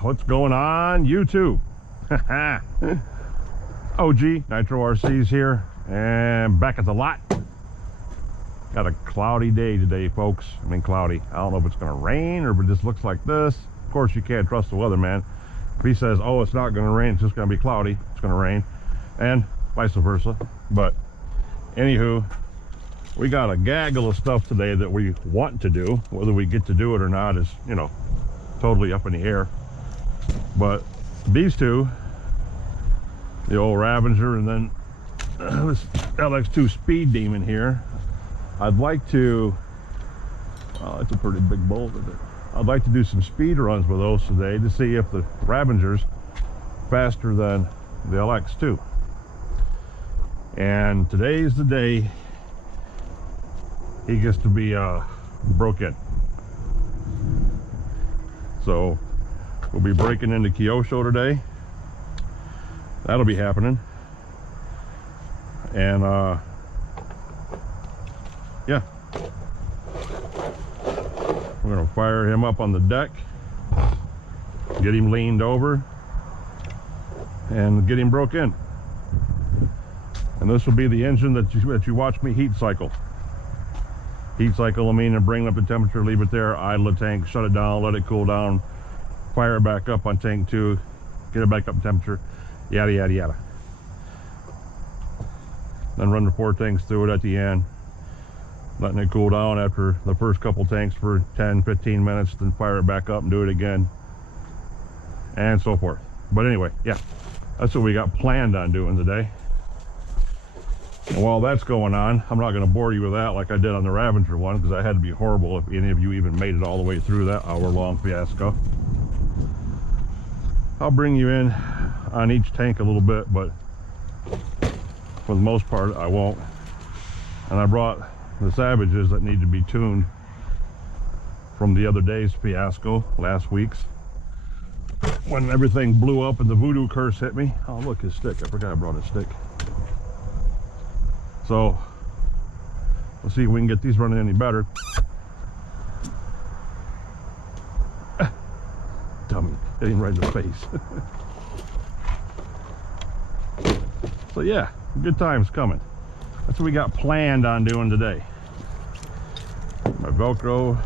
What's going on, YouTube? OG Nitro RC's here and back at the lot. Got a cloudy day today, folks. I mean, cloudy. I don't know if it's going to rain or if it just looks like this. Of course, you can't trust the weatherman. If he says, oh, it's not going to rain, it's just going to be cloudy, it's going to rain, and vice versa. But anywho, we got a gaggle of stuff today that we want to do. Whether we get to do it or not is, you know, totally up in the air. But these two, the old Ravager and then this LX2 Speed Demon here, I'd like to, well, it's a pretty big boulder. I'd like to do some speed runs with those today to see if the Ravager's faster than the LX2. And today's the day he gets to be broke in. So we'll be breaking into Kyosho today. That'll be happening. And yeah, we're gonna fire him up on the deck, get him leaned over, and get him broke in. And this will be the engine that you watch me heat cycle. Heat cycle, I mean, and bring up the temperature, leave it there, idle the tank, shut it down, let it cool down, fire it back up on tank 2, get it back up temperature, yada yada yada. Then run the 4 tanks through it at the end, letting it cool down after the first couple tanks for 10-15 minutes, then fire it back up and do it again, and so forth. But anyway, yeah, that's what we got planned on doing today. And while that's going on, I'm not going to bore you with that like I did on the Ravager one, because that had to be horrible if any of you even made it all the way through that hour-long fiasco. I'll bring you in on each tank a little bit, but for the most part I won't. And I brought the Savages that need to be tuned from the other day's fiasco, last week's, when everything blew up and the voodoo curse hit me. Oh, look, his stick. I forgot I brought his stick. So we'll see if we can get these running any better. Dummy, hitting right in the face. So yeah, good times coming. That's what we got planned on doing today. My Velcro.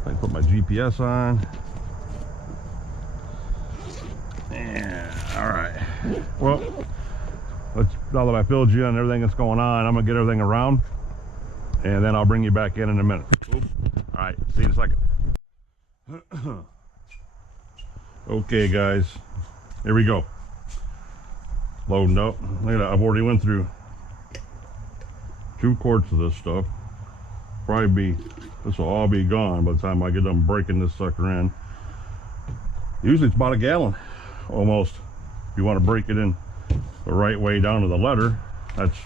I can put my GPS on. Yeah, all right. Well, now that I filled you on everything that's going on, I'm gonna get everything around, and then I'll bring you back in a minute. Oop. All right, see you in a second. Okay, guys, here we go. Loading up. Look at that. I've already went through 2 quarts of this stuff. This will all be gone by the time I get done breaking this sucker in. Usually it's about a gallon, almost. If you want to break it in the right way down to the letter, that's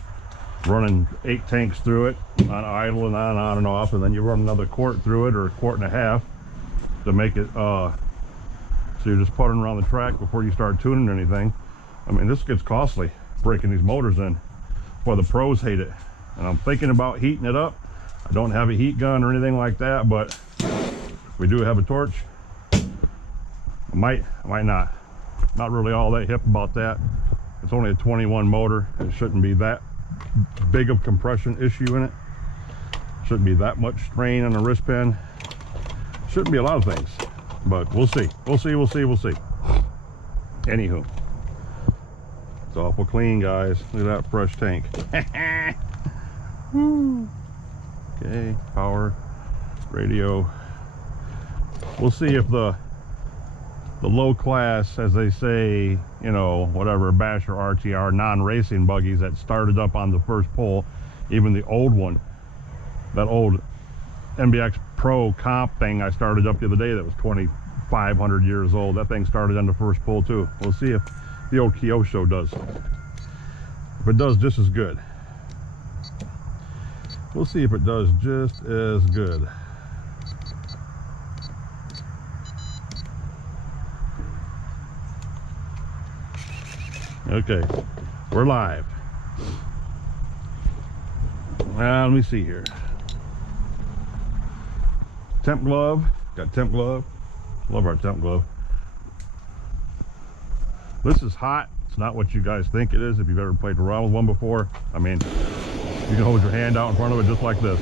running 8 tanks through it on idle and on and off, and then you run another quart through it, or a quart and a half, to make it so you're just putting around the track before you start tuning anything. I mean, this gets costly, breaking these motors in. Well, the pros hate it, and I'm thinking about heating it up. I don't have a heat gun or anything like that, but we do have a torch. I might not. Not really all that hip about that. It's only a 21 motor. It shouldn't be that big of compression issue in it. Shouldn't be that much strain on the wrist pin. Shouldn't be a lot of things, but we'll see. We'll see. Anywho, it's awful clean, guys. Look at that fresh tank. Woo. Okay, power, radio. We'll see if the low class, as they say, you know, whatever, Basher RTR non-racing buggies that started up on the first pull, even the old one, that old MBX Pro comp thing I started up the other day that was 2,500 years old, that thing started on the first pull too. We'll see if the old Kyosho does. If it does just as good. We'll see if it does just as good. Okay, we're live. Now, let me see here. temp glove. Got temp glove. Love our temp glove. This is hot. It's not what you guys think it is if you've ever played around with one before. I mean, you can hold your hand out in front of it just like this.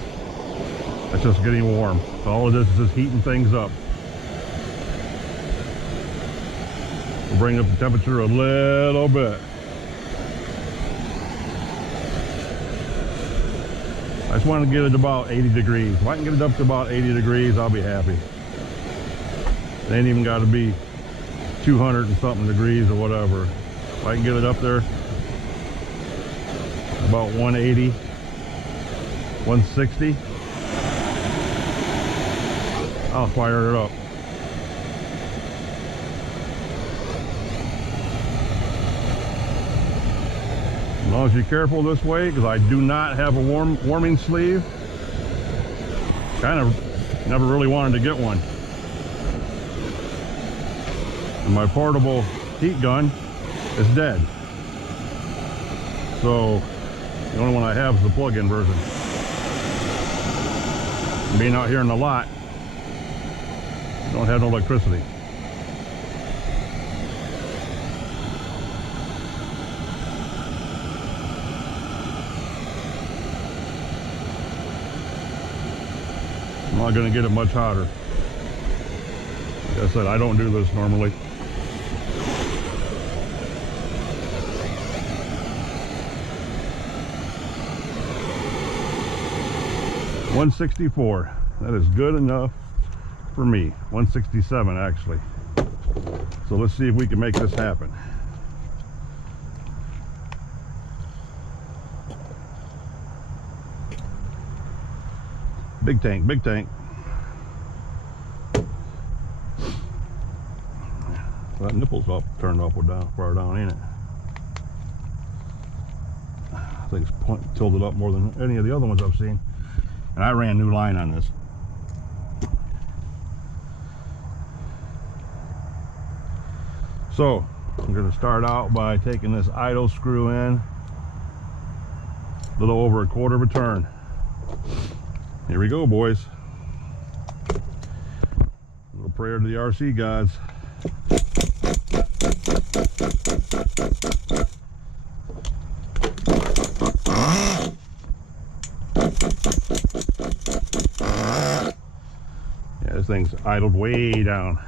That's just getting warm. All of this is just heating things up. We'll bring up the temperature a little bit. I just want to get it about 80 degrees. If I can get it up to about 80 degrees, I'll be happy. It ain't even got to be 200 and something degrees or whatever. If I can get it up there about 180, 160, I'll fire it up. As long as you're careful this way, because I do not have a warming sleeve. Kind of never really wanted to get one. And my portable heat gun is dead. So the only one I have is the plug-in version. And being out here in the lot, don't have no electricity. I'm not going to get it much hotter. Like I said, I don't do this normally. $164. That is good enough for me. 167 actually. So let's see if we can make this happen. Big tank, big tank. That nipple's up, turned up or down, far down, ain't it? I think it's tilted up more than any of the other ones I've seen. And I ran new line on this. So I'm going to start out by taking this idle screw in, a little over a quarter of a turn. Here we go, boys. A little prayer to the RC gods. Yeah, this thing's idled way down.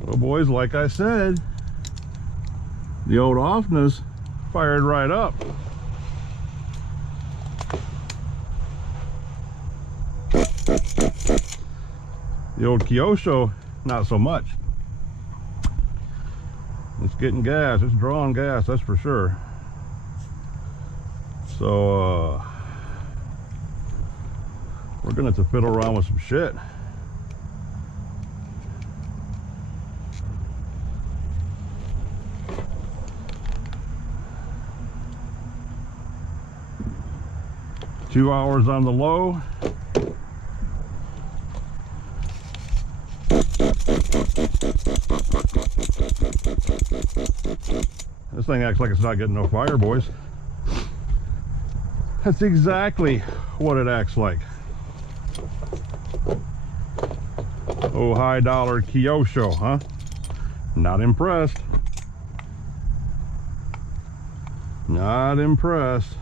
Well, boys, like I said, the old Ofna's fired right up. The old kyosho, not so much. It's getting gas, it's drawing gas, that's for sure. So we're gonna have to fiddle around with some shit. Two hours on the low. This thing acts like it's not getting no fire, boys. That's exactly what it acts like. Oh, high dollar kyosho, huh? Not impressed. Not impressed.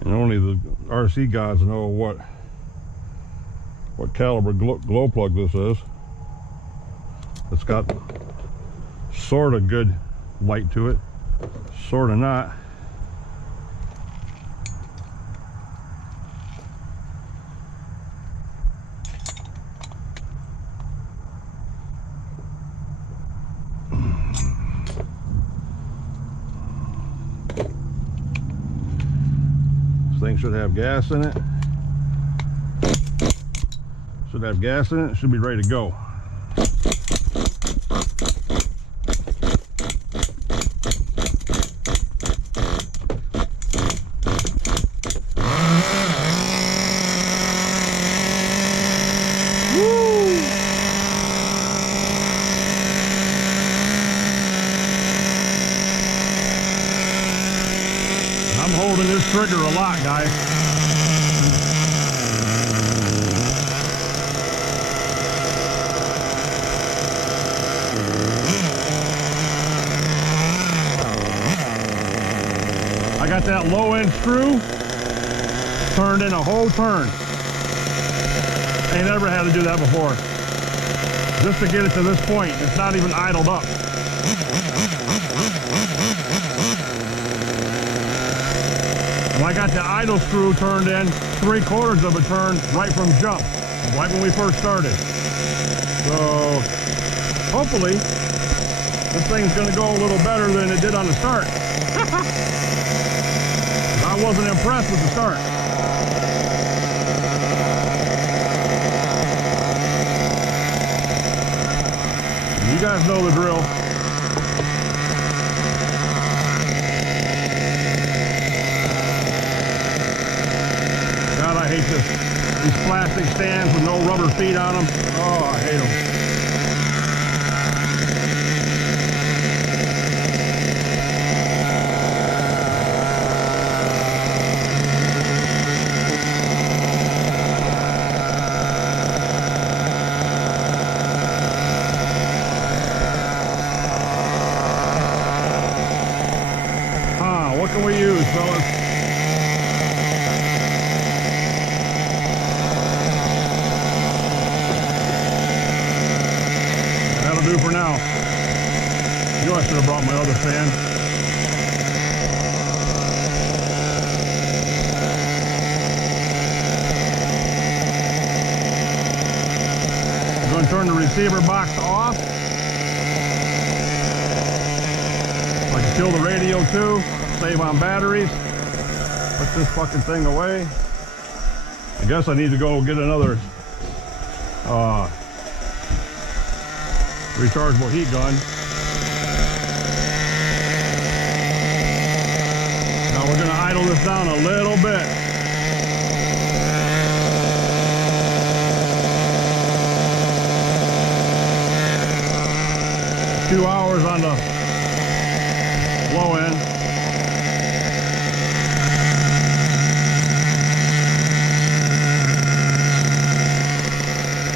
And only the RC gods know what caliber glow plug this is. It's got sort of good light to it, sort of not. thing should have gas in it. Should have gas in it. Should be ready to go. I'm holding this trigger a lot, guys. I got that low end screw turned in a whole turn. I ain't never had to do that before. Just to get it to this point, it's not even idled up. Well, I got the idle screw turned in 3/4 of a turn right from jump, right when we first started. So hopefully this thing's going to go a little better than it did on the start. I wasn't impressed with the start. You guys know the drill. God, I hate this. These plastic stands with no rubber feet on them. Oh, I hate them. What can we use, fellas? That'll do for now. You know I should have brought my other fan. I'm going to turn the receiver box off. I can kill the radio too. Save on batteries. Put this fucking thing away. I guess I need to go get another rechargeable heat gun. Now we're going to idle this down a little bit. Two hours on the low end.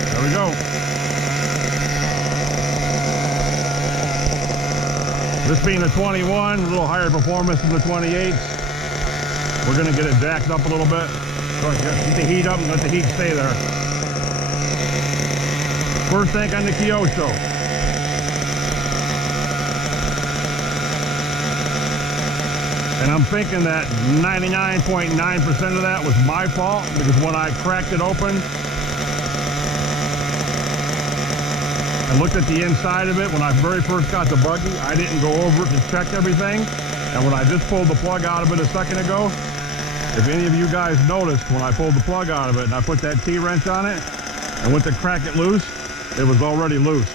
There we go. This being a 21, a little higher performance than the 28. We're going to get it jacked up a little bit. So keep the heat up and let the heat stay there. First tank on the kyosho. And I'm thinking that 99.9% of that was my fault, because when I cracked it open and looked at the inside of it when I very first got the buggy, I didn't go over it to check everything. And when I just pulled the plug out of it a second ago, if any of you guys noticed, when I pulled the plug out of it and I put that T-wrench on it and went to crack it loose, it was already loose.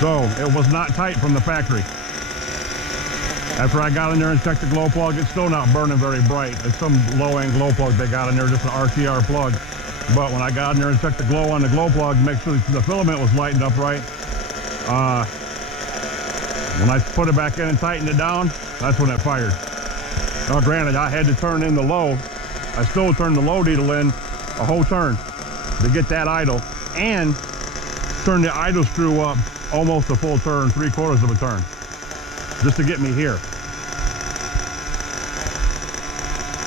So it was not tight from the factory. After I got in there and checked the glow plug, it's still not burning very bright. It's some low-end glow plug they got in there, just an RTR plug. But when I got in there and checked the glow on the glow plug, make sure the filament was lightened up right. When I put it back in and tightened it down, that's when it fired. Now granted, I had to turn in the low. I still turned the low needle in a whole turn to get that idle, and turn the idle screw up almost a full turn, 3/4 of a turn, just to get me here.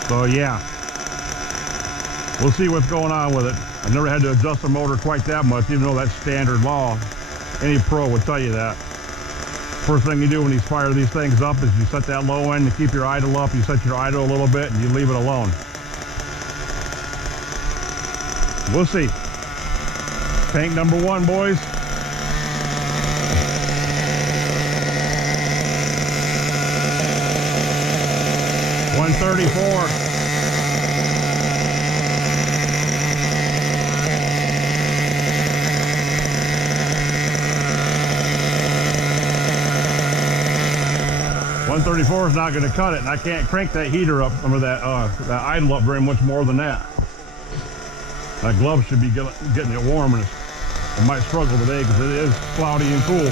So yeah, we'll see what's going on with it. I've never had to adjust the motor quite that much, even though that's standard law. Any pro would tell you that. First thing you do when you fire these things up is you set that low end to keep your idle up. You set your idle a little bit and you leave it alone. We'll see. Tank number 1, boys. $134. 134 is not going to cut it, and I can't crank that heater up, or that idle up very much more than that. That glove should be getting it warm, and it might struggle today because it is cloudy and cool.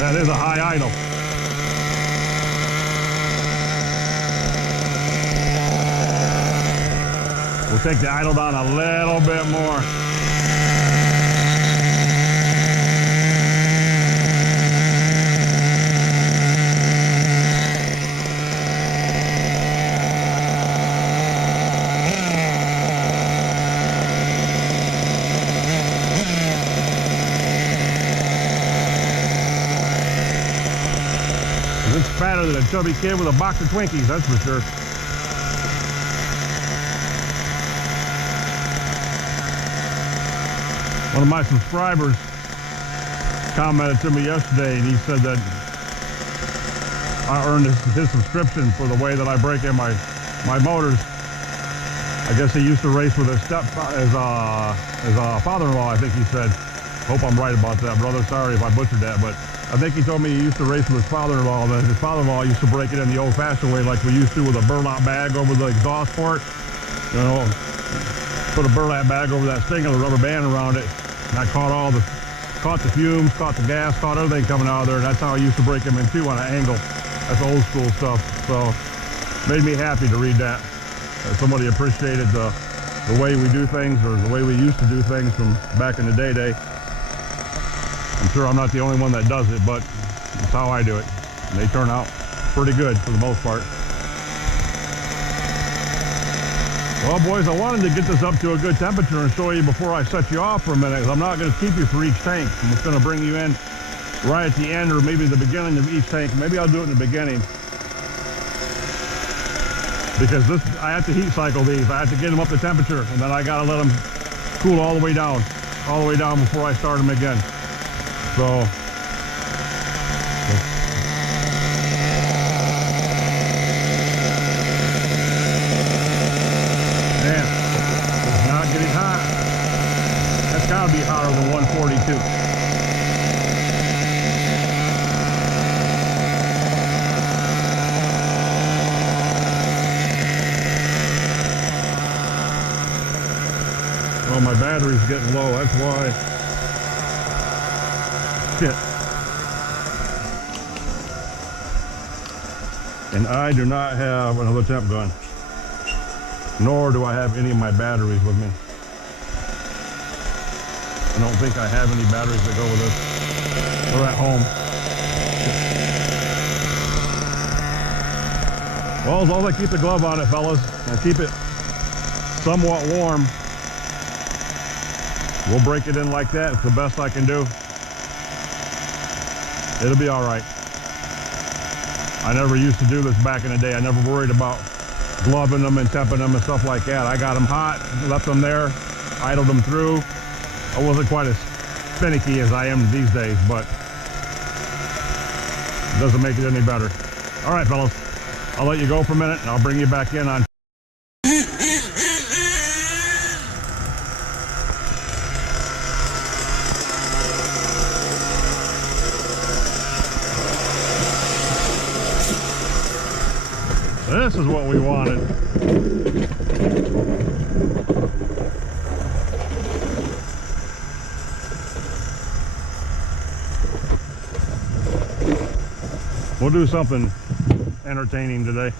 That is a high idle. We'll take the idle down a little bit more. It's fatter than a chubby kid with a box of Twinkies, that's for sure. One of my subscribers commented to me yesterday, and he said that I earned his subscription for the way that I break in my motors. I guess he used to race with his father-in-law, I think he said. Hope I'm right about that, brother. Sorry if I butchered that, but I think he told me he used to race with his father-in-law. That his father-in-law used to break it in the old-fashioned way, like we used to with a burlap bag over the exhaust port. You know, put a burlap bag over that thing and a rubber band around it. And I caught the fumes, caught the gas, caught everything coming out of there. And that's how I used to break them in too, on an angle. That's old school stuff. So made me happy to read that. Somebody appreciated the way we do things, or the way we used to do things from back in the day. I'm sure I'm not the only one that does it, but it's how I do it. And they turn out pretty good for the most part. Well, boys, I wanted to get this up to a good temperature and show you before I set you off for a minute, because I'm not going to keep you for each tank. I'm just going to bring you in right at the end, or maybe the beginning of each tank. Maybe I'll do it in the beginning, because I have to heat cycle these. I have to get them up to temperature, and then I got to let them cool all the way down before I start them again. So, man, it's not getting hot. That's got to be hotter than 142. Well, my battery's getting low, that's why. Shit. And I do not have another temp gun, nor do I have any of my batteries with me. I don't think I have any batteries that go with this. They're at home. Well, as long as I keep the glove on it, fellas, and keep it somewhat warm, we'll break it in like that. It's the best I can do. It'll be all right. I never used to do this back in the day. I never worried about gloving them and temping them and stuff like that. I got them hot, left them there, idled them through. I wasn't quite as finicky as I am these days, but it doesn't make it any better. All right, fellas, I'll let you go for a minute, and I'll bring you back in on. This is what we wanted. We'll do something entertaining today.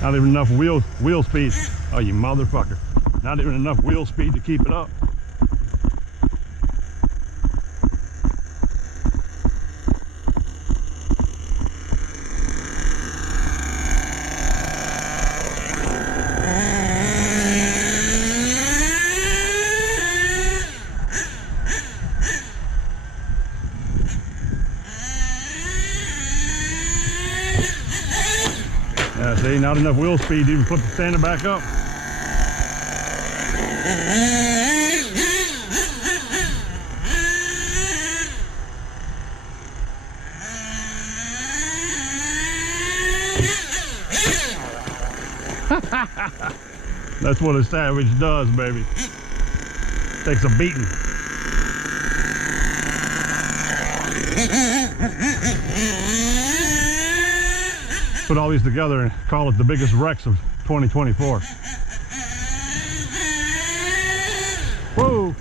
Not even enough wheel speed. Oh, you motherfucker. Not even enough wheel speed to keep it up. Yeah, see, not enough wheel speed to even put the standard back up. That's what a Savage does, baby. Takes a beating. Put all these together and call it the biggest wrecks of 2024. Whoa!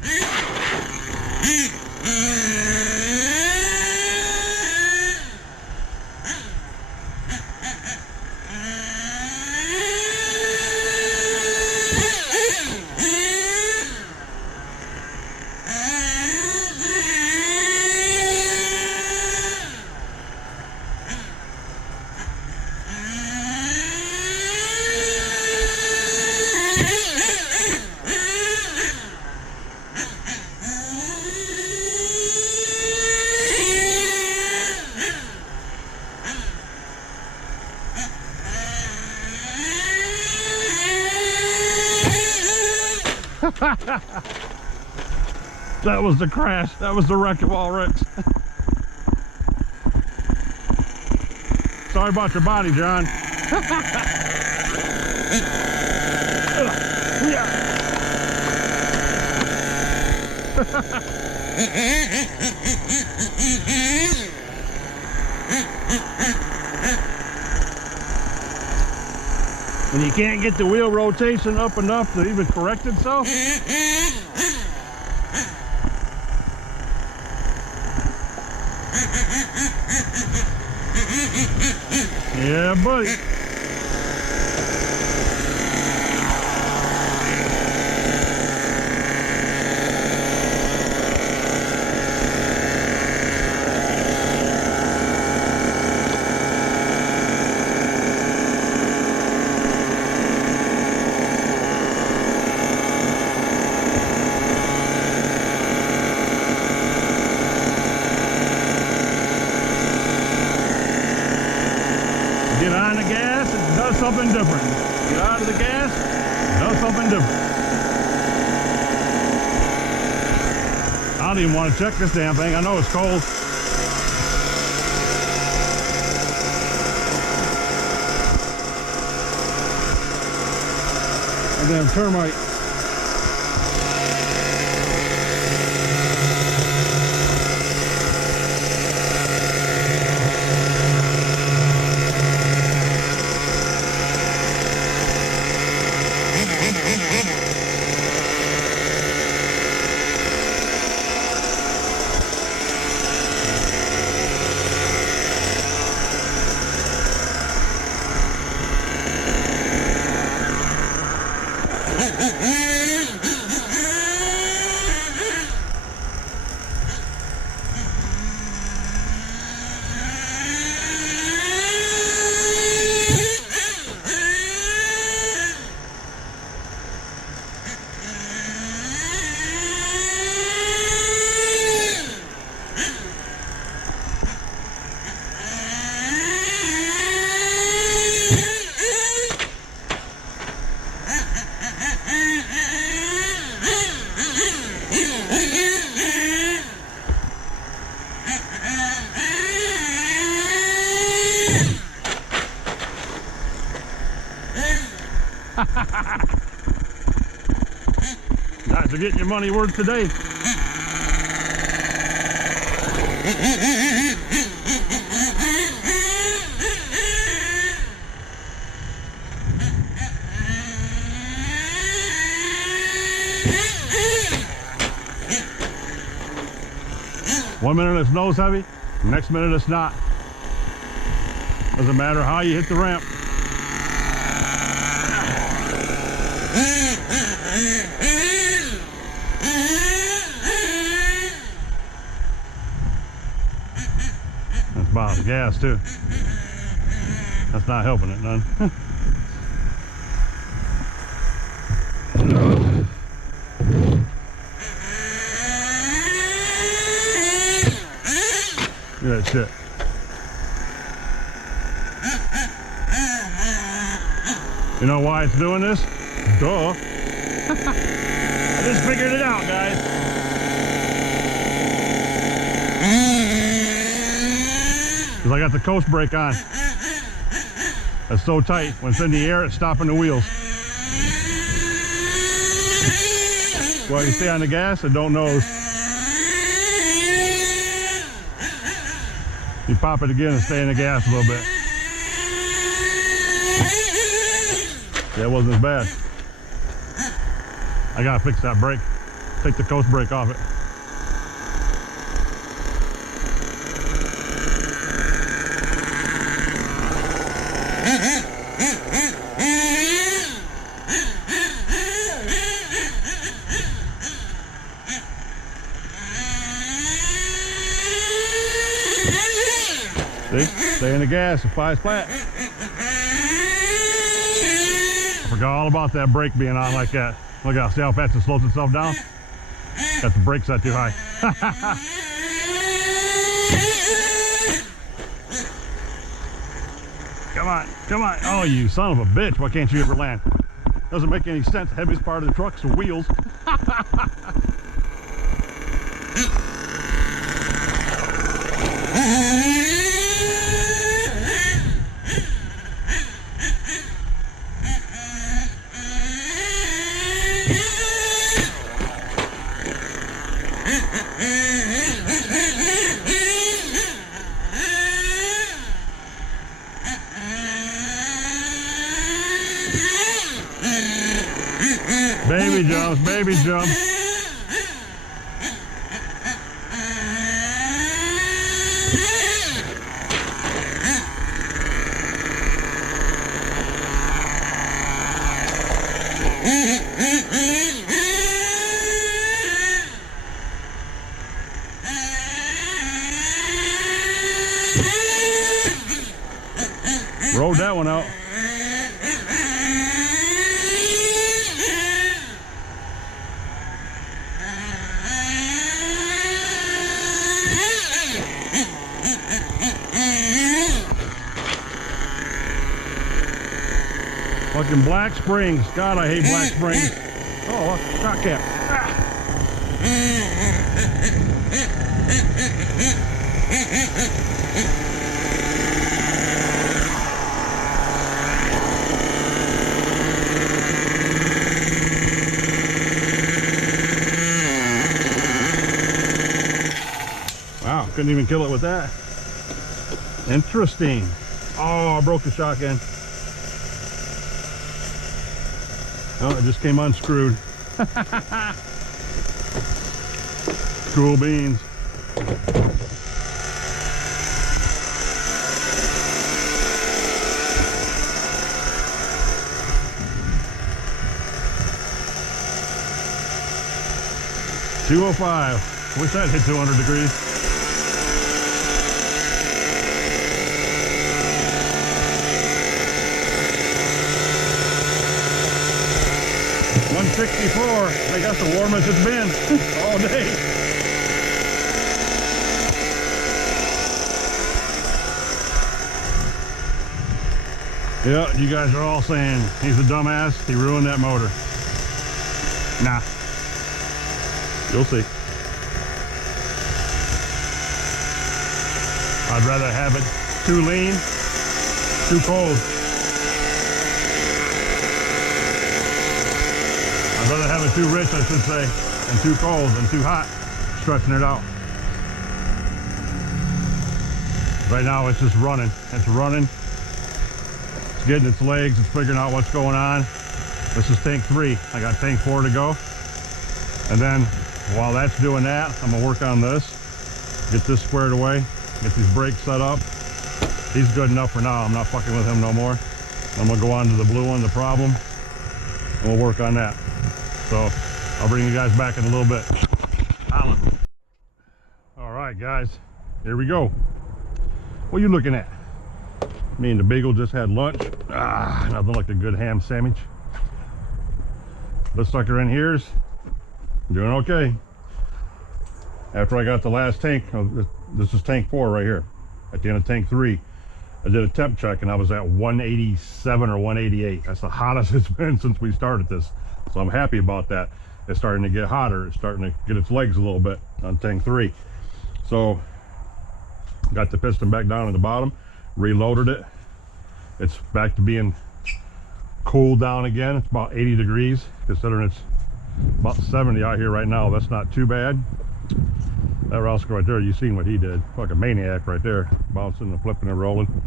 That was the crash. That was the wreck of all wrecks. Sorry about your body, John. When you can't get the wheel rotation up enough to even correct itself. Yeah, buddy. Get on the gas, it does something different. Get out of the gas, it does something different. I don't even want to check this damn thing. I know it's cold. And then termite. Nice to get your money worth today. One minute it's nose heavy, next minute it's not. Doesn't matter how you hit the ramp. That's bottom gas too. That's not helping it none. Look at that shit. You know why it's doing this? Duh. I just figured it out, guys. Because I got the coast brake on. That's so tight. When it's in the air, it's stopping the wheels. Well, you stay on the gas and don't nose. You pop it again and stay in the gas a little bit. That wasn't as bad. I gotta fix that brake. Take the coast brake off it. See? Stay in the gas, it flies flat. Forgot all about that brake being on like that. Look out, see how fast it slows itself down? Got the brake set too high. Come on, come on. Oh, you son of a bitch. Why can't you ever land? Doesn't make any sense. The heaviest part of the truck's the wheels. Baby jumps, baby jumps. Rode that one out. Fucking black springs. God, I hate black springs. Oh, shot cap. Ah. Wow, couldn't even kill it with that. Interesting. Oh, I broke the shotgun. Oh, it just came unscrewed. Cool beans. $205. Wish that hit 200 degrees. $164. I think that's the warmest it's been all day. Yeah, you guys are all saying he's a dumbass. He ruined that motor. Nah. You'll see. I'd rather have it too lean, too cold. I'd rather have it too rich, I should say, and too cold and too hot, stretching it out. Right now it's just running. It's running. It's getting its legs. It's figuring out what's going on. This is tank 3. I got tank 4 to go. And then while that's doing that, I'm gonna work on this, get this squared away, get these brakes set up. He's good enough for now. I'm not fucking with him no more. I'm gonna go on to the blue one, the problem, and we'll work on that. So I'll bring you guys back in a little bit. Alan. All right, guys, here we go. What are you looking at? Me and the Beagle just had lunch. Nothing like a good ham sandwich. This sucker in here's doing okay. After I got the last tank, this is tank 4 right here. At the end of tank 3, I did a temp check and I was at 187 or 188. That's the hottest it's been since we started this. So I'm happy about that. it's starting to get hotter. It's starting to get its legs a little bit on tank 3. So got the piston back down at the bottom, reloaded it. It's back to being cooled down again. It's about 80 degrees, considering it's about 70 out here right now. That's not too bad. That rascal right there, you seen what he did. Fucking maniac right there, bouncing and flipping and rolling.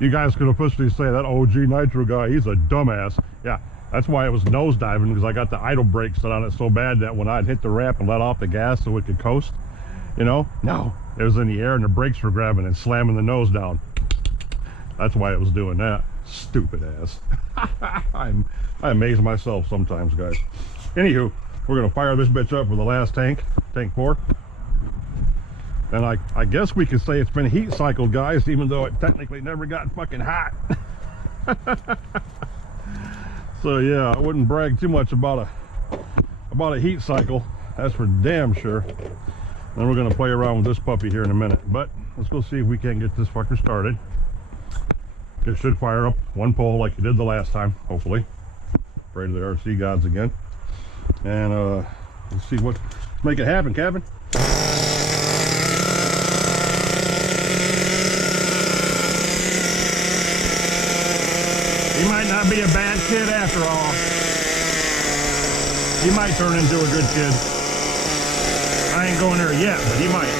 You guys could officially say that OG Nitro guy, he's a dumbass. Yeah, that's why it was nose diving, because I got the idle brake set on it so bad that when I'd hit the ramp and let off the gas so it could coast, you know, no, it was in the air and the brakes were grabbing and slamming the nose down. That's why it was doing that. Stupid ass. I amaze myself sometimes, guys. Anywho, we're gonna fire this bitch up with the last tank, tank 4. And I guess we could say it's been heat cycled, guys, even though it technically never got fucking hot. So yeah, I wouldn't brag too much about a heat cycle. That's for damn sure. Then we're gonna play around with this puppy here in a minute. But let's go see if we can get this fucker started. It should fire up one pole like it did the last time, hopefully. Pray to the RC gods again. And let's see what, make it happen, Kevin. He might not be a bad kid after all. He might turn into a good kid. I ain't going there yet, but he might.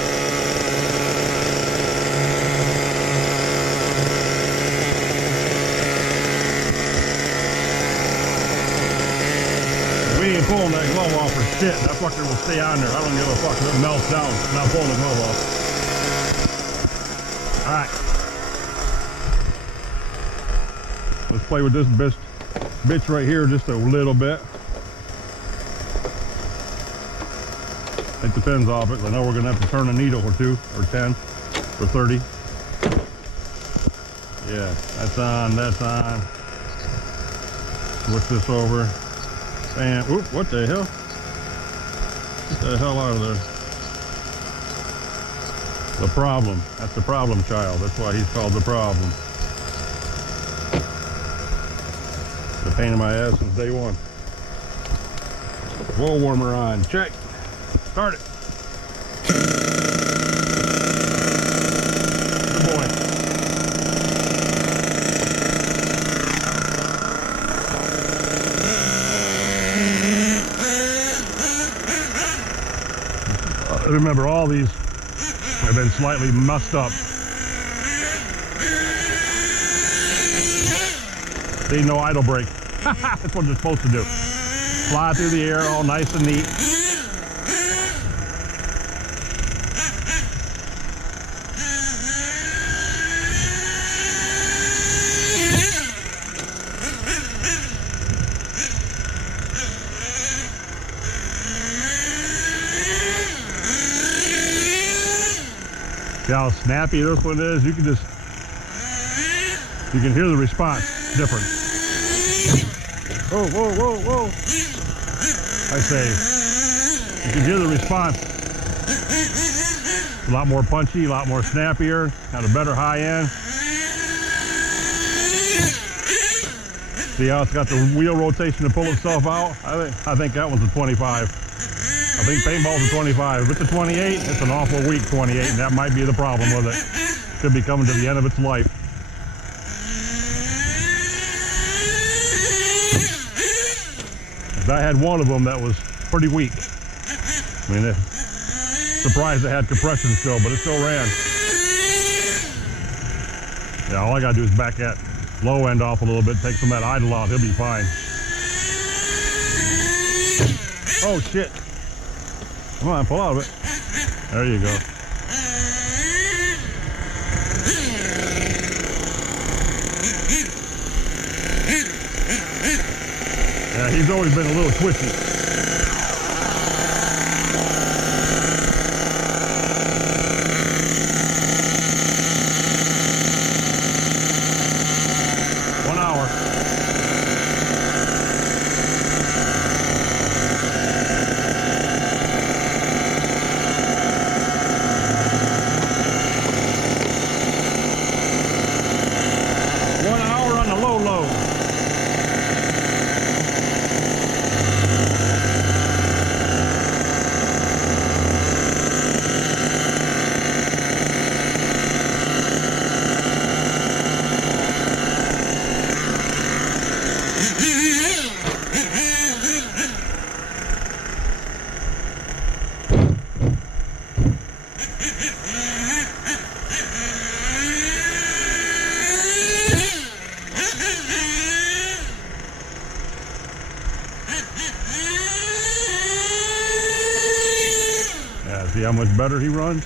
We ain't pulling that glove off for shit. That fucker will stay on there. I don't give a fuck if it melts down. I'm not pulling the glove off. Alright. Let's play with this bitch right here just a little bit. Take the pins off it. I know we're going to have to turn a needle or 2 or 10 or 30. Yeah, that's on, that's on. Switch this over. And, whoop, what the hell? Get the hell out of there. The problem. That's the problem child. That's why he's called the problem. The pain in my ass since day one. Roll warmer on. Check. Start it. Good boy. Remember, all these have been slightly messed up. See, no idle brake. That's what they're supposed to do. Fly through the air all nice and neat. See how snappy this one is? You can hear the response different. Whoa, whoa, whoa, whoa. I say, you can hear the response. A lot more punchy, a lot more snappier, got a better high end. See how it's got the wheel rotation to pull itself out? I think that one's a 25. I think paintball's a 25. If it's a 28, it's an awful weak 28, and that might be the problem with it. Could be coming to the end of its life. I had one of them that was pretty weak. I mean, surprised it had compression still, but it still ran. Yeah, all I gotta do is back that low end off a little bit, take some of that idle out, he'll be fine. Oh shit. Come on, pull out of it. There you go. Yeah, he's always been a little twitchy. Yeah, see how much better he runs?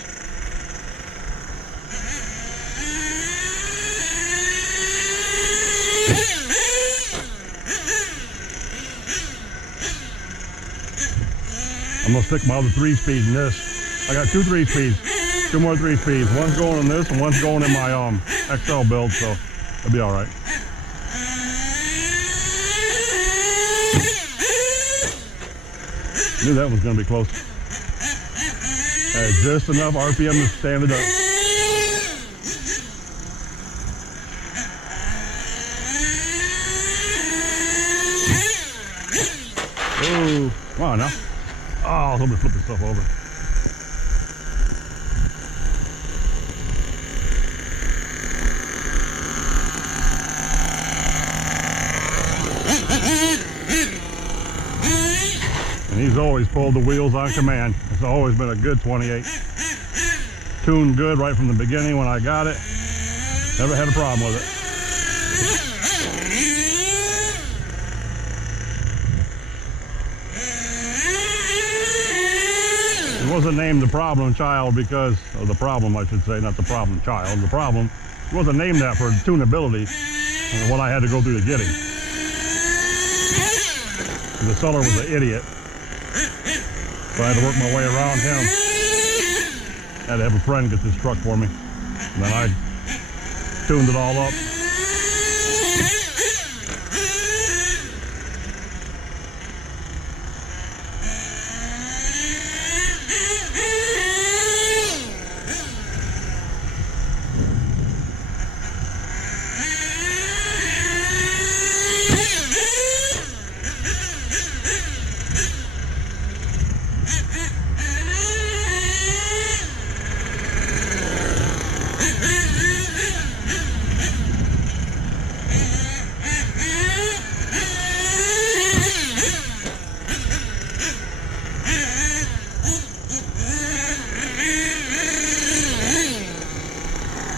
I'm gonna stick my other 3-speed in this. I got 2 3-speeds, 2 more 3-speeds. One's going in this and one's going in my XL build, so it'll be all right. Knew that was gonna be close. Had just enough RPM to stand it up. Oh, come on now. Oh, let me flip this stuff over. And he's always pulled the wheels on command. It's always been a good 28. Tuned good right from the beginning when I got it. Never had a problem with it. It wasn't named the problem child because of the problem, I should say, not the problem child. The problem, it wasn't named that for tunability and what I had to go through to get him. The seller was an idiot, so I had to work my way around him. I had to have a friend get this truck for me, and then I tuned it all up.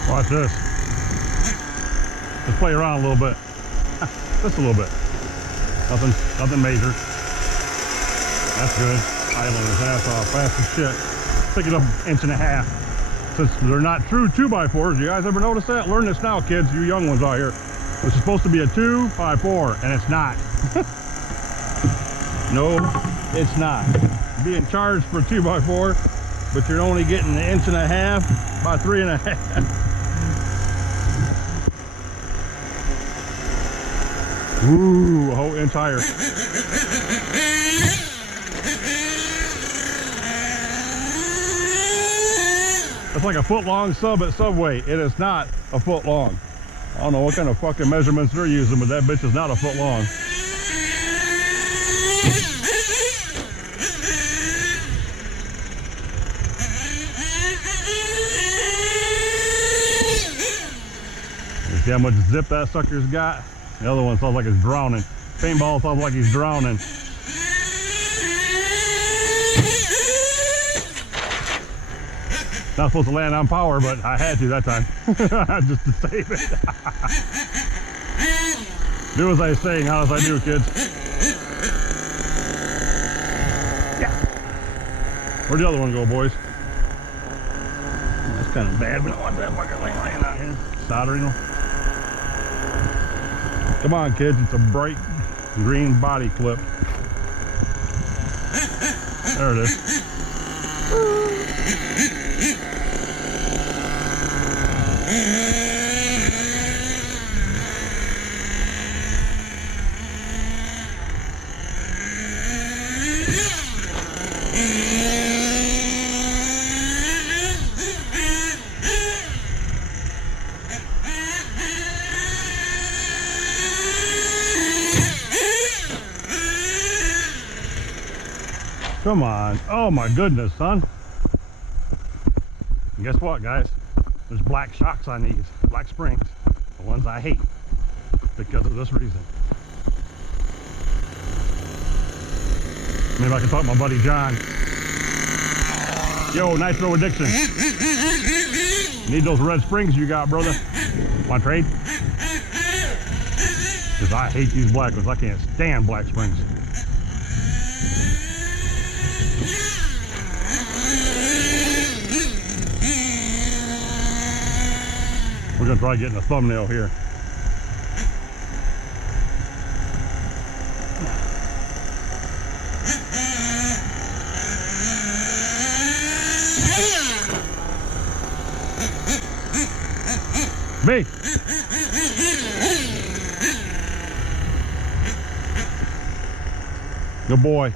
Watch this. Just play around a little bit. Just a little bit. Nothing major. That's good. Idling his ass off fast as shit. Pick it up 1.5 inches. Since they're not true 2x4s, you guys ever notice that? Learn this now, kids, you young ones out here. This is supposed to be a 2x4, and it's not. No, it's not. Being charged for a 2x4, but you're only getting 1.5 inches by 3.5. Ooh, a whole entire. It's like a foot long sub at Subway. It is not a foot long. I don't know what kind of fucking measurements they're using, but that bitch is not a foot long. You see how much zip that sucker's got? The other one sounds like it's drowning. Paintball sounds like he's drowning. Not supposed to land on power, but I had to that time. Just to save it. Do as I say, not as I do, kids. Yeah. Where'd the other one go, boys? That's kind of bad. We don't want that fucker laying out here. Soldering them. Come on, kids, it's a bright green body clip. There it is. Come on. Oh my goodness, son. And guess what, guys? There's black shocks on these, black springs, the ones I hate because of this reason. Maybe I can talk to my buddy John. Yo, Nitro Addiction. Need those red springs you got, brother. Want to trade? Because I hate these black ones. I can't stand black springs. We're going to try getting a thumbnail here. B. Good boy.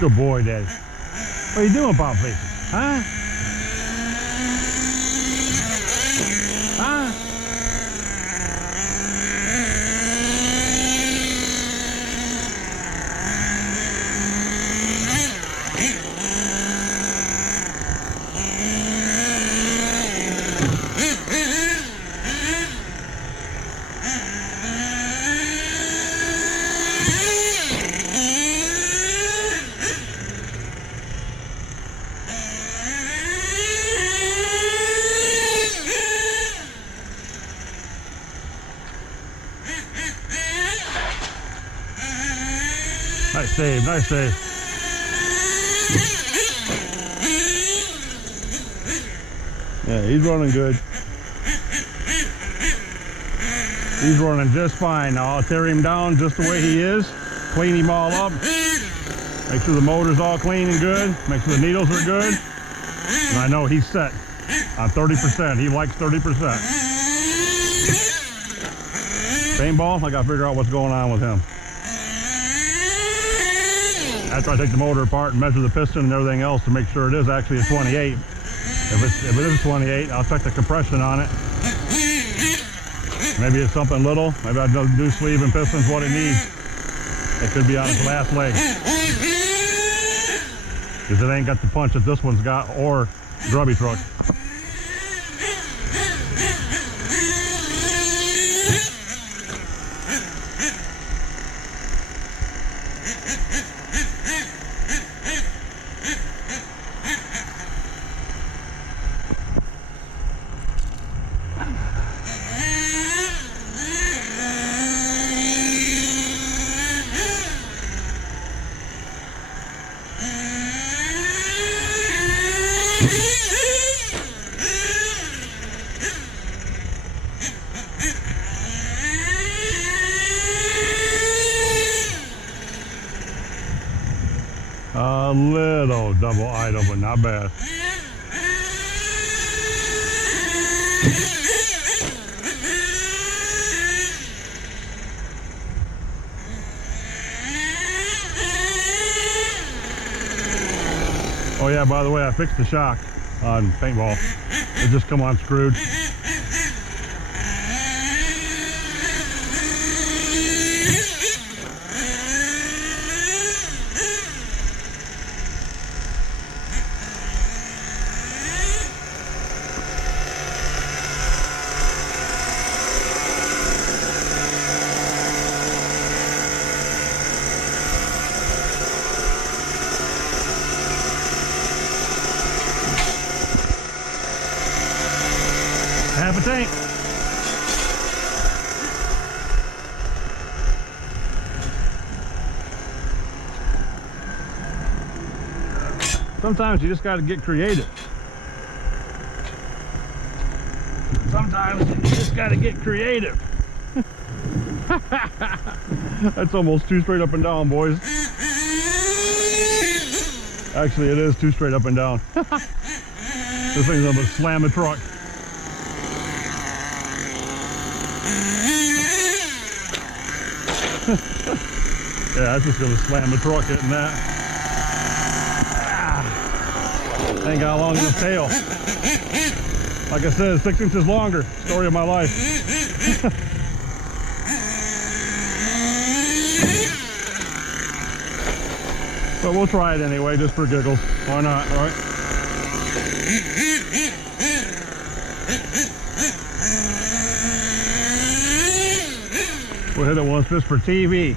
Good boy, Daddy. What are you doing, Pop Face? Huh? Huh? Nice save, nice save. Yeah, he's running good. He's running just fine. Now I'll tear him down just the way he is, clean him all up, make sure the motor's all clean and good, make sure the needles are good. And I know he's set on 30%. He likes 30%. Paintball, I gotta figure out what's going on with him. After I take the motor apart and measure the piston and everything else to make sure it is actually a 28. If it is a 28, I'll check the compression on it. Maybe it's something little. Maybe I do sleeve and pistons what it needs. It could be on its last leg. Because it ain't got the punch that this one's got, or grubby truck. A little double idle, but not bad. Oh yeah, by the way, I fixed the shock on paintball. It just come unscrewed. Half a tank. Sometimes you just got to get creative. Sometimes you just got to get creative. That's almost 2 straight up and down, boys. Actually, it is 2 straight up and down. This thing's gonna slam a truck. Yeah, that's just gonna slam the truck hitting that. Ah, ain't got a long enough tail. Like I said, 6 inches longer. Story of my life. But we'll try it anyway, just for giggles. Why not, right? We'll hit it once just for TV.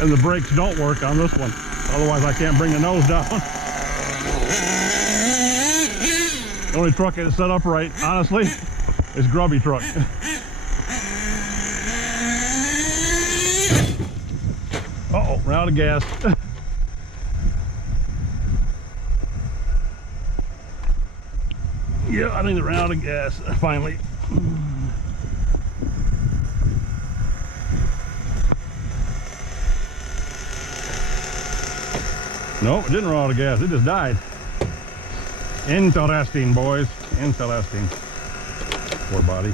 And the brakes don't work on this one. Otherwise I can't bring the nose down. The only truck that's set up right, honestly, is Grubby truck. Uh-oh, we're out of gas. Yeah, I think they're out of gas, finally. Nope, it didn't run out of gas, it just died. Interesting, boys. Interesting. Poor body.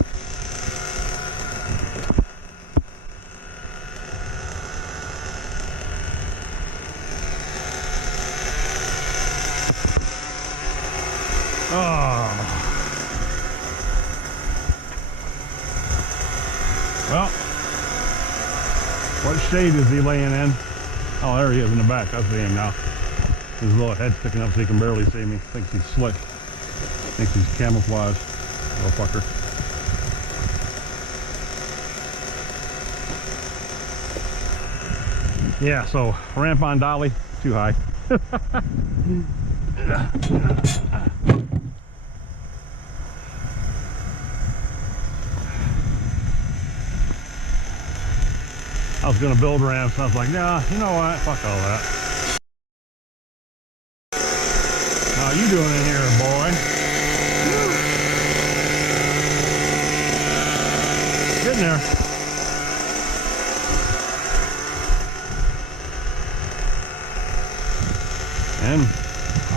Oh. Well, what shade is he laying in? Oh, there he is in the back. I see him now. His little head sticking up so he can barely see me. Thinks he's slick. Thinks he's camouflaged. Little fucker. Yeah, so ramp on dolly, too high. I was gonna build ramps, and I was like, nah, you know what? Fuck all that. How you doing in here, boy? Getting there. And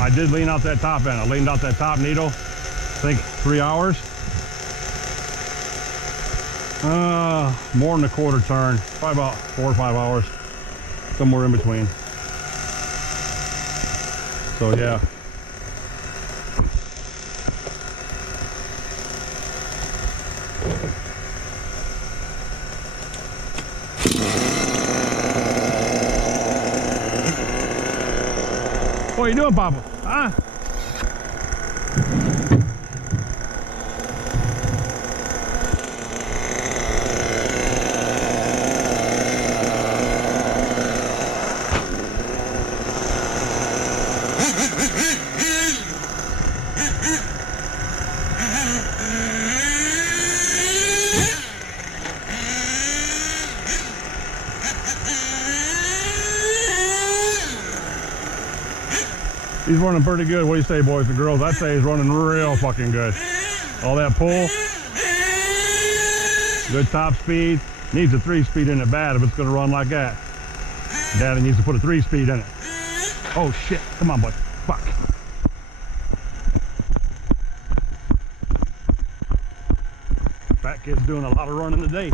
I did lean out that top end. I leaned out that top needle, I think 3 hours. More than a quarter turn, probably about 4 or 5 hours, somewhere in between. So yeah. What are you doing, Papa? Huh? He's running pretty good. What do you say, boys and girls? I'd say he's running real fucking good. All that pull. Good top speed. Needs a 3-speed in it bad if it's going to run like that. Daddy needs to put a 3-speed in it. Oh shit. Come on, boy. Fuck. Fat kid's doing a lot of running today.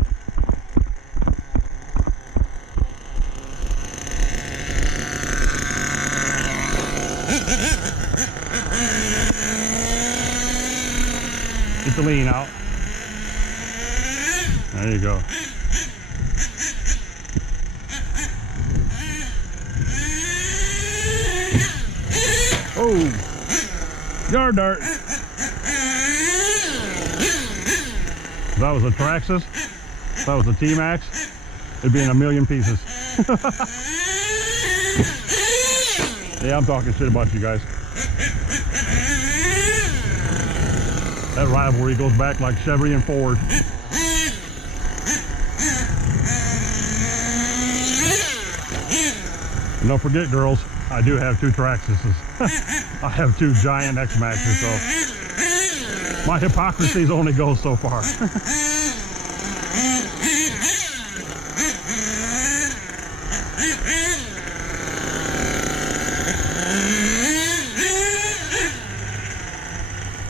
Get the lean out. There you go. Oh, yard dart. If that was a Traxxas, if that was a T-Max, it'd be in a million pieces. Yeah, I'm talking shit about you guys. That rivalry goes back like Chevy and Ford. And don't forget, girls, I do have 2 Traxxases. I have 2 giant X-Maxes, so my hypocrisies only go so far.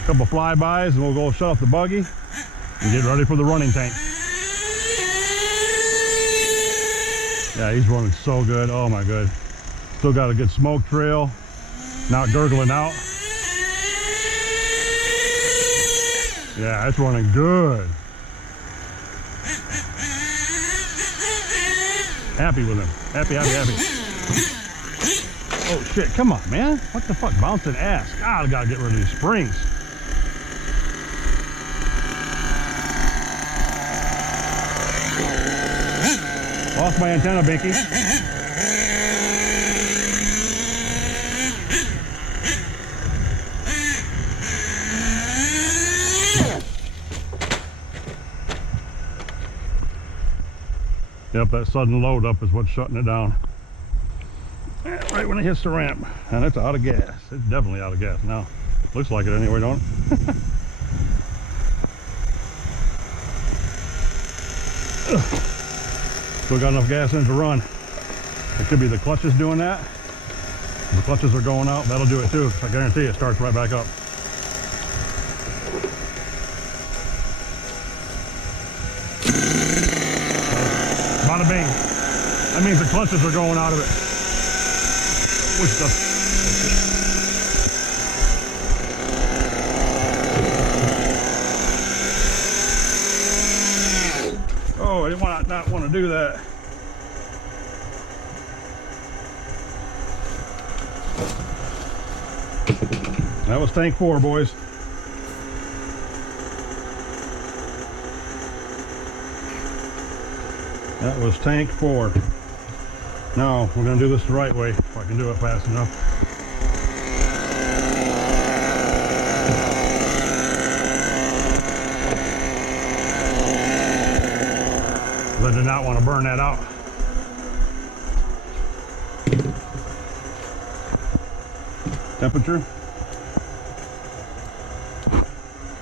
Couple flybys and we'll go shut off the buggy and get ready for the running tank. Yeah, he's running so good. Oh my god. Still got a good smoke trail. Not gurgling out. Yeah, it's running good. Happy with him. Happy, happy, happy. Oh shit, come on, man. What the fuck? Bouncing ass. God, I gotta get rid of these springs. Off my antenna, Beaking. Yep, that sudden load up is what's shutting it down. Right when it hits the ramp. And it's out of gas. It's definitely out of gas now. Looks like it anyway, don't it? Still got enough gas in it to run. It could be the clutches doing that. If the clutches are going out, that'll do it too. I guarantee it starts right back up. Bada bing. That means the clutches are going out of it. Which does. Oh, I didn't not want to do that. That was tank 4, boys. That was tank 4. Now we're going to do this the right way, if I can do it fast enough. I do not want to burn that out. Temperature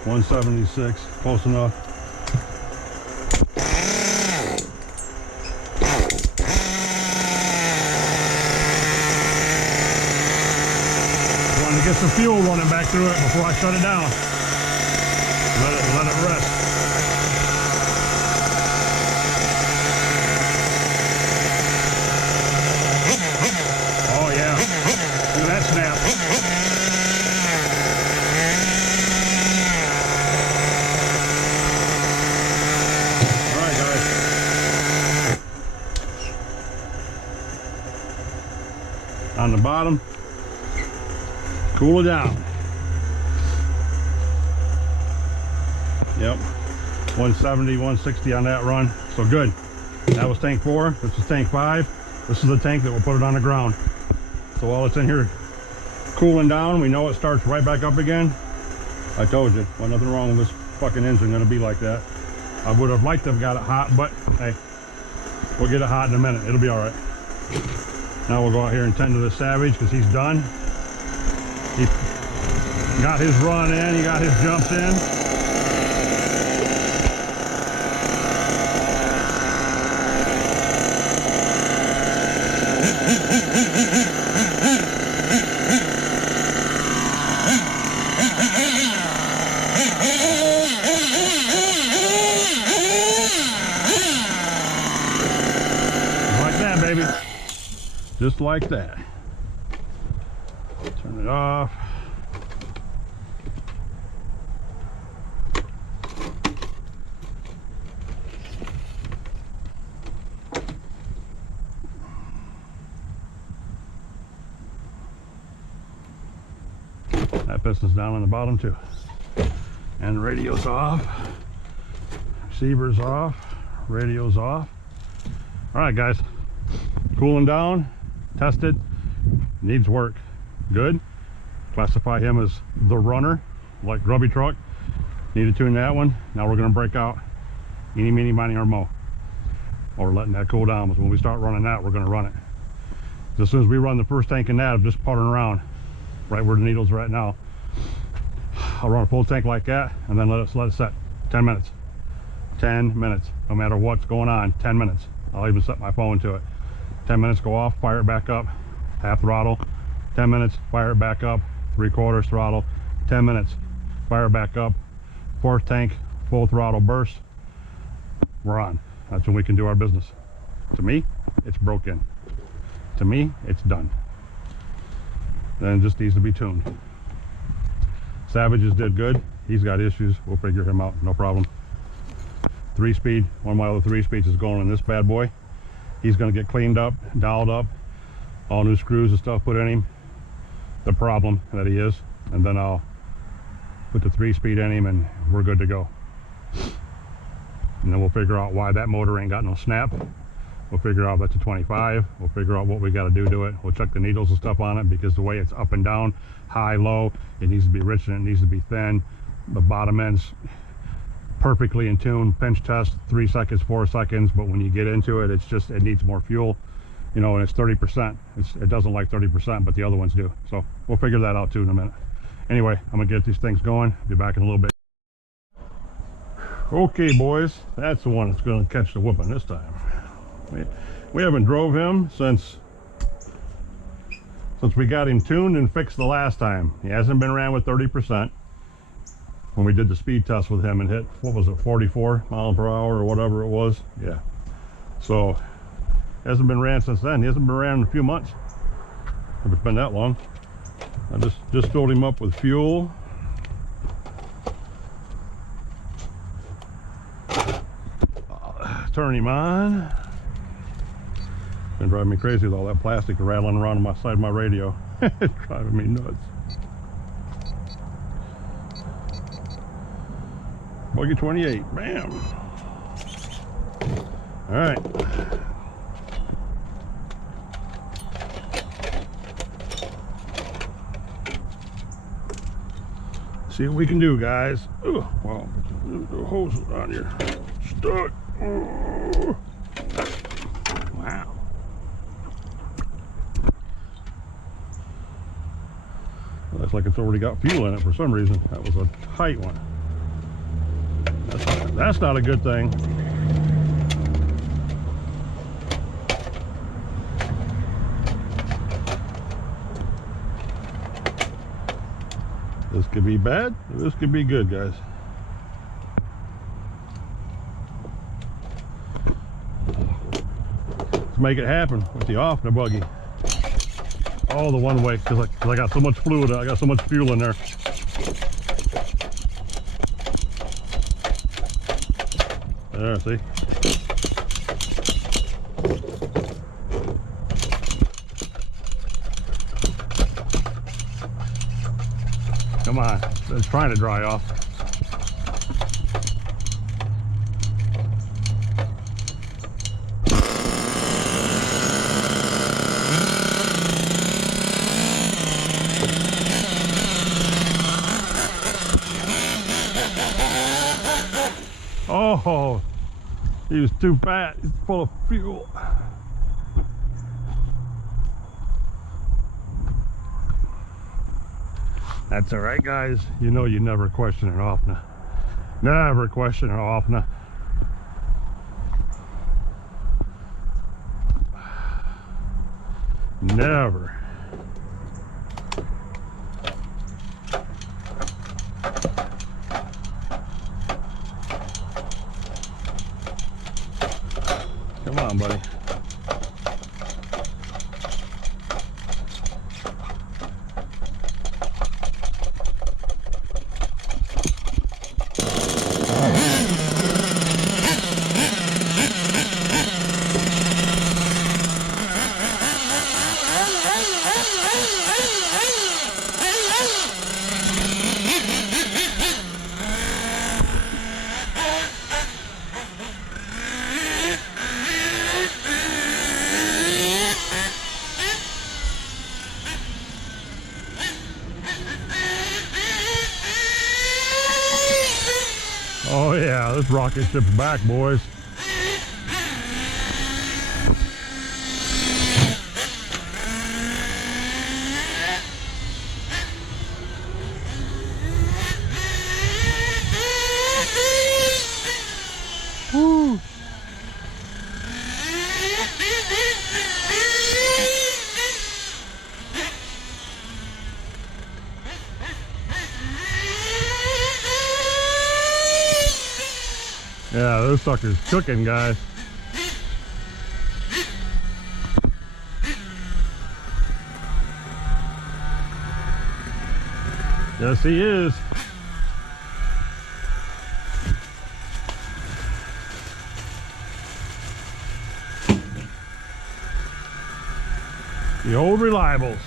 176, close enough. Wanted to get some fuel running back through it before I shut it down. Let it rest. Oh yeah, look at that snap. All right, guys. On the bottom, cool it down. Yep, 170, 160 on that run, so good. That was tank 4, this is tank 5. This is the tank that will put it on the ground. So while it's in here cooling down, we know it starts right back up again. I told you, well, nothing wrong with this fucking engine gonna be like that. I would have liked to have got it hot, but hey, we'll get it hot in a minute. It'll be all right. Now we'll go out here and tend to this Savage because he's done. He got his run in, he got his jumps in. Just like that. Turn it off. That piston's down on the bottom too. And the radio's off. Receiver's off. Radio's off. All right, guys. Cooling down. Tested, needs work. Good. Classify him as the runner, like grubby truck. Need to tune that one. Now we're going to break out eeny, meeny, miny, or mo. While we're letting that cool down, because when we start running that, we're going to run it. As soon as we run the first tank in that, I'm just puttering around right where the needle's right now. I'll run a full tank like that, and then let it set. 10 minutes. 10 minutes. No matter what's going on, 10 minutes. I'll even set my phone to it. 10 minutes, go off, fire it back up, half throttle. 10 minutes, fire it back up, 3/4 throttle. 10 minutes, fire it back up, fourth tank, full throttle burst. We're on. That's when we can do our business. To me, it's broken. To me, it's done. Then it just needs to be tuned. Savages did good. He's got issues. We'll figure him out, no problem. 3-speed, one of my other 3-speeds is going in this bad boy. He's going to get cleaned up, dialed up, all new screws and stuff put in him, the problem that he is, and then I'll put the 3-speed in him and we're good to go. And then we'll figure out why that motor ain't got no snap. We'll figure out if that's a 25. We'll figure out what we got to do to it. We'll check the needles and stuff on it, because the way it's up and down, high, low, it needs to be rich and it needs to be thin. The bottom end's perfectly in tune. Pinch test 3 seconds, 4 seconds, but when you get into it, it's just, it needs more fuel, you know, and it's 30%. It doesn't like 30%, but the other ones do. So we'll figure that out too in a minute. Anyway, I'm gonna get these things going. Be back in a little bit. Okay, boys, that's the one that's gonna catch the whooping this time. We haven't drove him since we got him tuned and fixed the last time. He hasn't been ran with 30%. When we did the speed test with him and hit, what was it, 44 miles per hour or whatever it was. Yeah, so hasn't been ran since then. He hasn't been ran in a few months, if it's been that long. I just filled him up with fuel. Turn him on. Been driving me crazy with all that plastic rattling around on my side of my radio. It's driving me nuts. Buggy 28, bam. All right. See what we can do, guys. Ooh, well, the hose is on here. Stuck. Ooh. Wow. Looks like it's already got fuel in it for some reason. That was a tight one. That's not a good thing. This could be bad, or this could be good, guys. Let's make it happen with the Ofna buggy. All the one way, because I got so much fluid, I got so much fuel in there. There, see? Come on, it's trying to dry off. Oh, he was too fat. He's full of fuel. That's all right, guys. You know you never question an Ofna. Never question an Ofna. Never. Come on, buddy. Oh yeah, this rocket ship's back, boys. Woo. Yeah, those suckers cooking, guys. Yes, he is. The old reliables.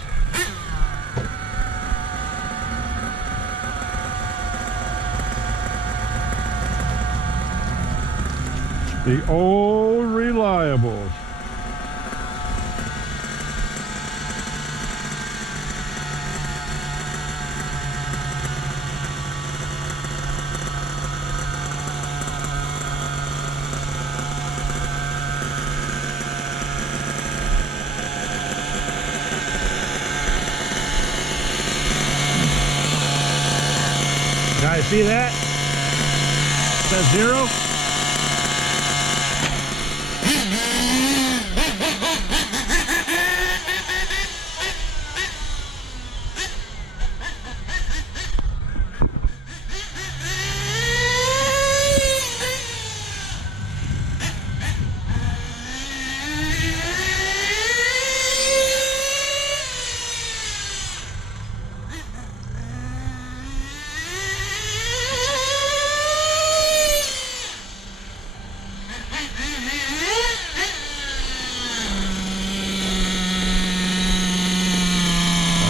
The old reliables. Guys, see that? It says 0.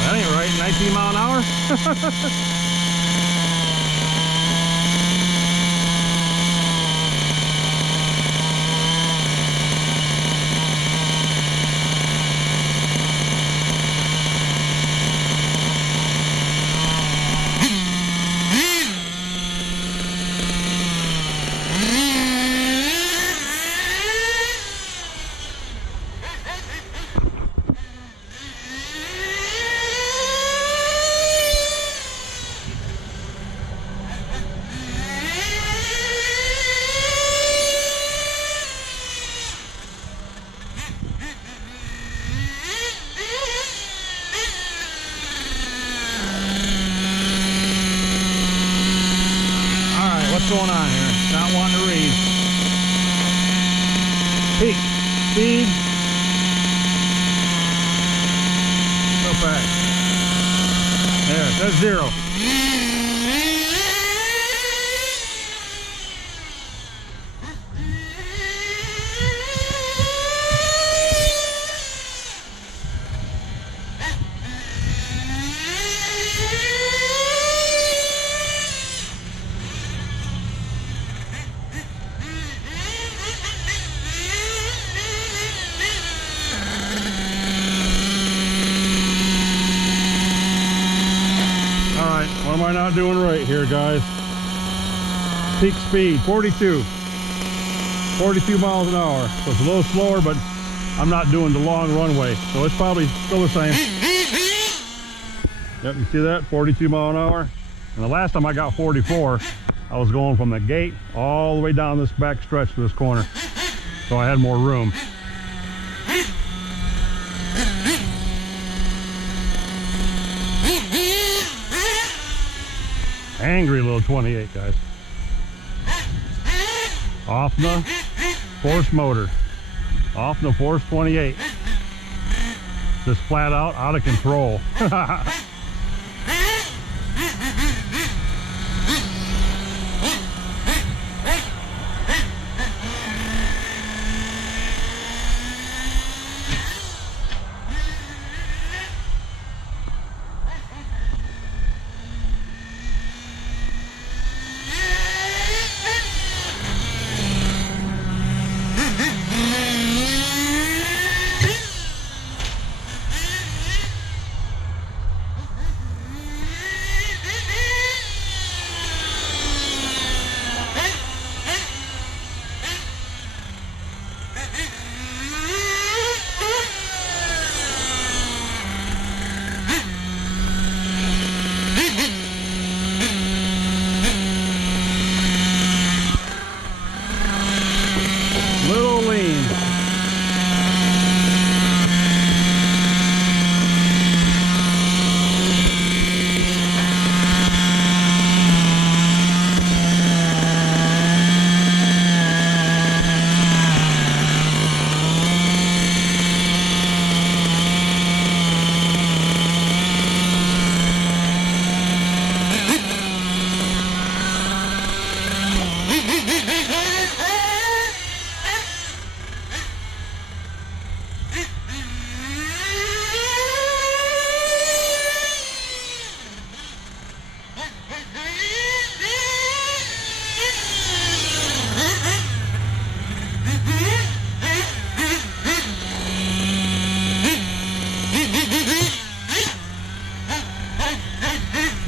That ain't right, 19 mile an hour? What's going on here? Not wanting to read. Peak, speed. So fast. There, it says 0. What am I not doing right here, guys? Peak speed, 42 miles an hour. So it's a little slower, but I'm not doing the long runway. So it's probably still the same. Yep, you see that? 42 mile an hour. And the last time I got 44, I was going from the gate all the way down this back stretch to this corner. So I had more room. Angry little 28, guys. Ofna force motor. Ofna force 28. Just flat out of control.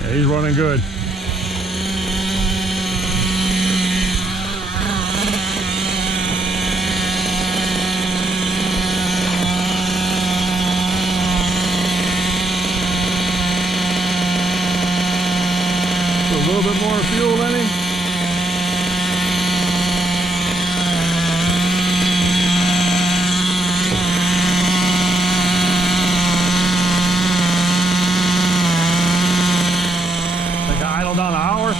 Yeah, he's running good. A little bit more fuel than him. Think I idle down an hour.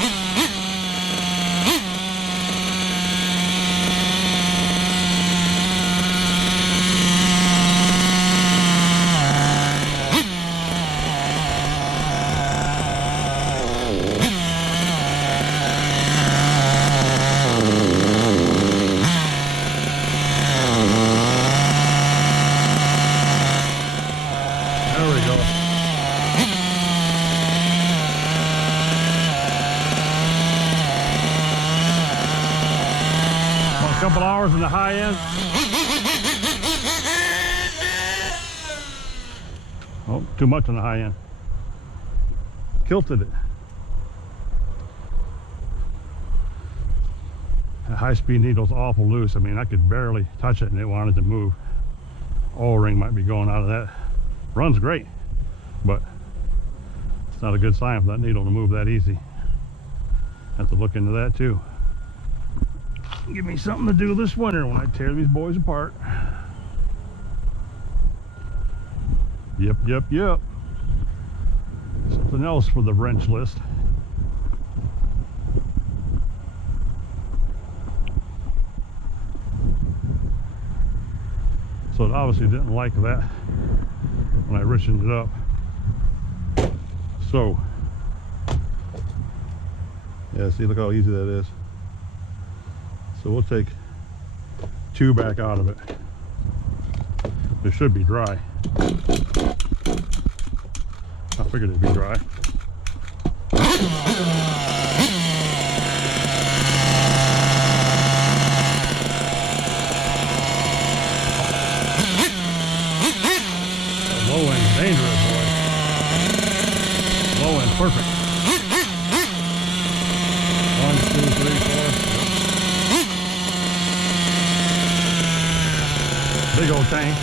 Couple hours in the high end. Oh, too much on the high end. Kilted it. The high-speed needle's awful loose. I mean, I could barely touch it and it wanted to move. O-ring might be going out of that. Runs great, but it's not a good sign for that needle to move that easy. Have to look into that too. Give me something to do this winter when I tear these boys apart. Yep. Something else for the wrench list. So it obviously didn't like that when I richened it up. So, yeah, see, look how easy that is. So we'll take 2 back out of it. It should be dry. I figured it'd be dry. That low end's dangerous, boy. Low end's perfect. 1, 2, 3, 4. Big old tank.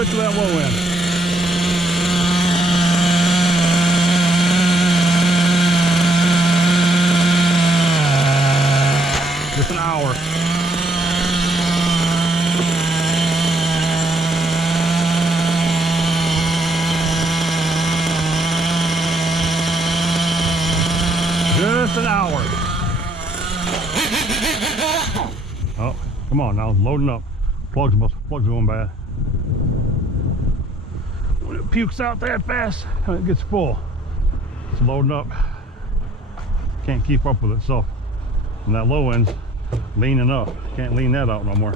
To that low end. Just an hour. Just an hour. Oh, come on now, loading up. Plugs going bad. When it pukes out that fast, it gets full. It's loading up. Can't keep up with it, so and that low end's leaning up. Can't lean that out no more.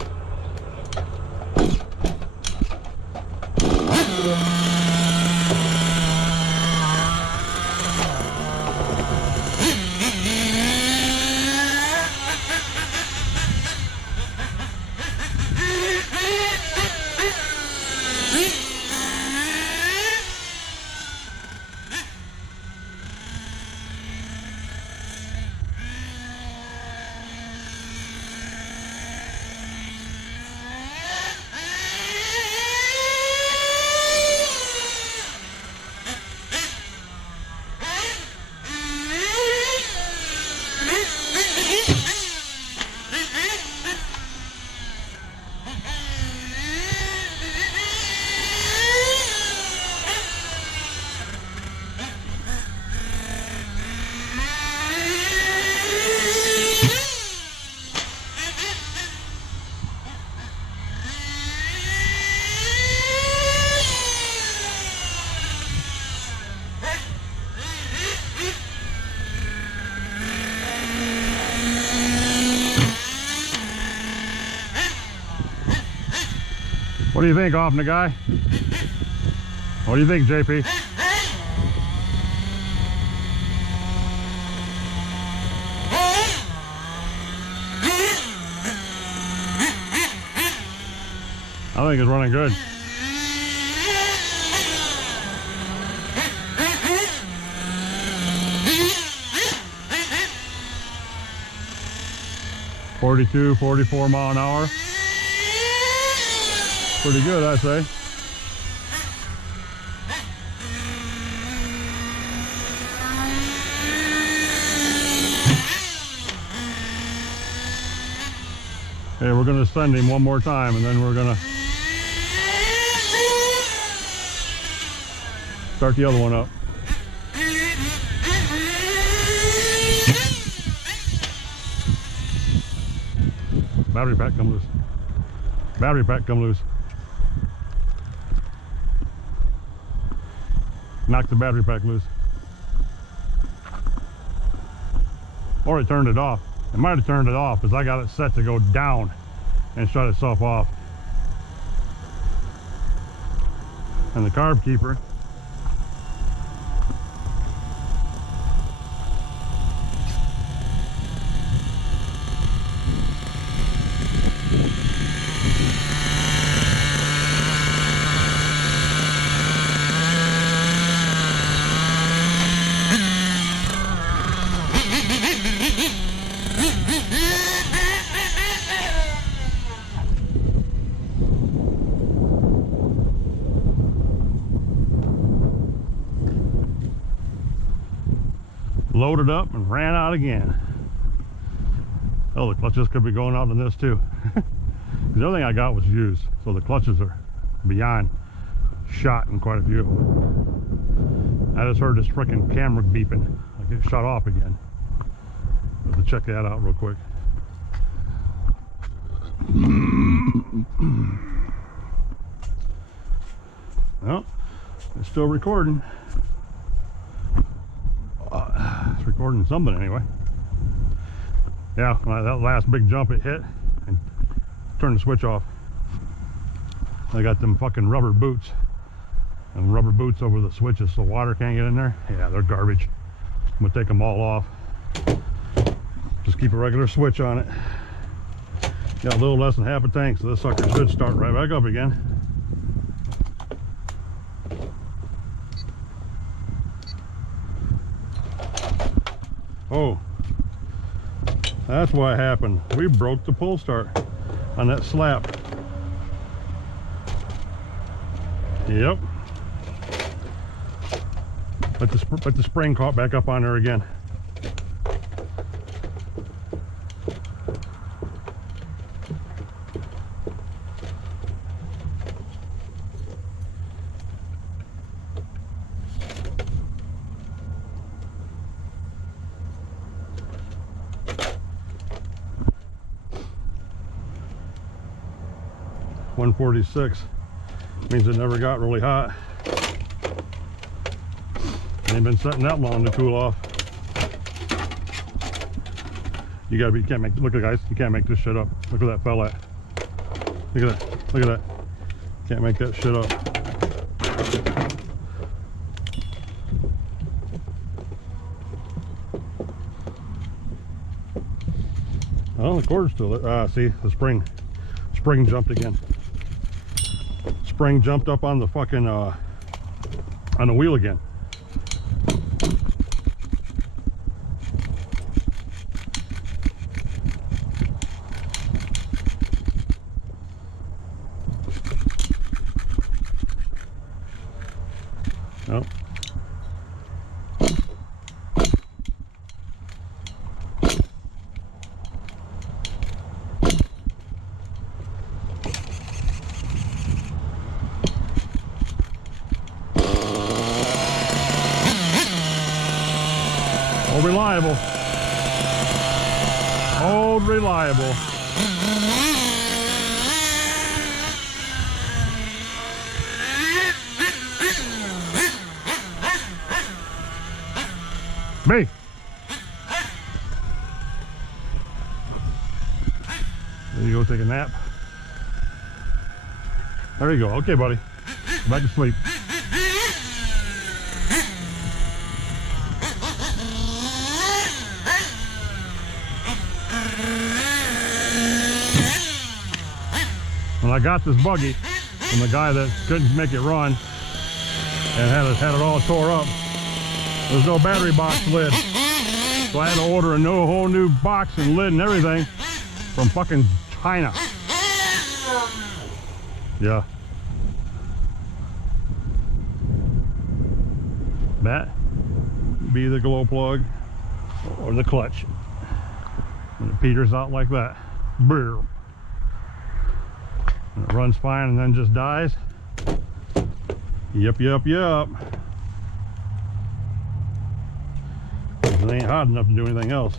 do you think, Ofna guy? What do you think, JP? I think it's running good. $42, $44 mile an hour. Pretty good, I say. Okay, we're going to send him one more time, and then we're going to start the other one up. Battery pack come loose. Battery pack come loose. Knock the battery pack loose. Or it turned it off. It might have turned it off because I got it set to go down and shut itself off. And the carb keeper. Loaded up and ran out again. Oh, the clutches could be going out on this too. The other thing I got was used, so the clutches are beyond shot in quite a few. I just heard this freaking camera beeping. I get shut off again. Have to check that out real quick. Well, it's still recording. It's recording something anyway. Yeah, that last big jump it hit and turned the switch off. I got them fucking rubber boots and rubber boots over the switches so water can't get in there. Yeah, they're garbage. I'm gonna take them all off. Just keep a regular switch on it. Got a little less than half a tank, so this sucker should start right back up again. Oh, that's what happened. We broke the pull start on that slap. Yep. Let the spring caught back up on there again. .146 means it never got really hot. Ain't been sitting that long to cool off. You gotta be, you can't make, look at guys, you can't make this shit up. Look where that fell at. Look at that, look at that. Can't make that shit up. Oh, the cord's still there. See, the spring jumped again. Spring jumped up on the fucking on the wheel again. Oh. Old reliable. Old reliable. Me. There you go, take a nap. There you go. Okay, buddy. Go back to sleep. When I got this buggy from the guy that couldn't make it run and had it all tore up, there's no battery box lid. So I had to order a whole new box and lid and everything from fucking China. Yeah. That would be the glow plug or the clutch. When it peters out like that, boom. And it runs fine and then just dies. Yep. It ain't hot enough to do anything else.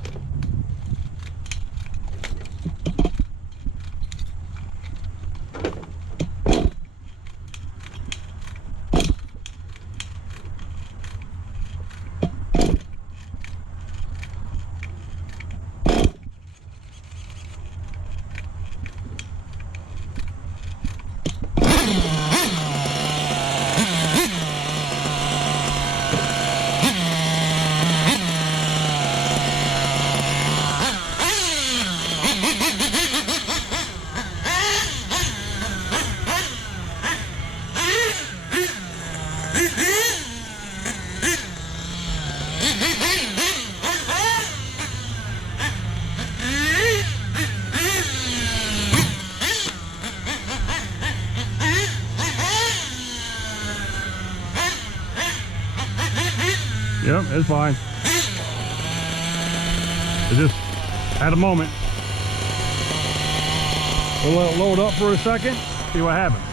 Yep, it's fine. It just had a moment. We'll let it load up for a second, see what happens.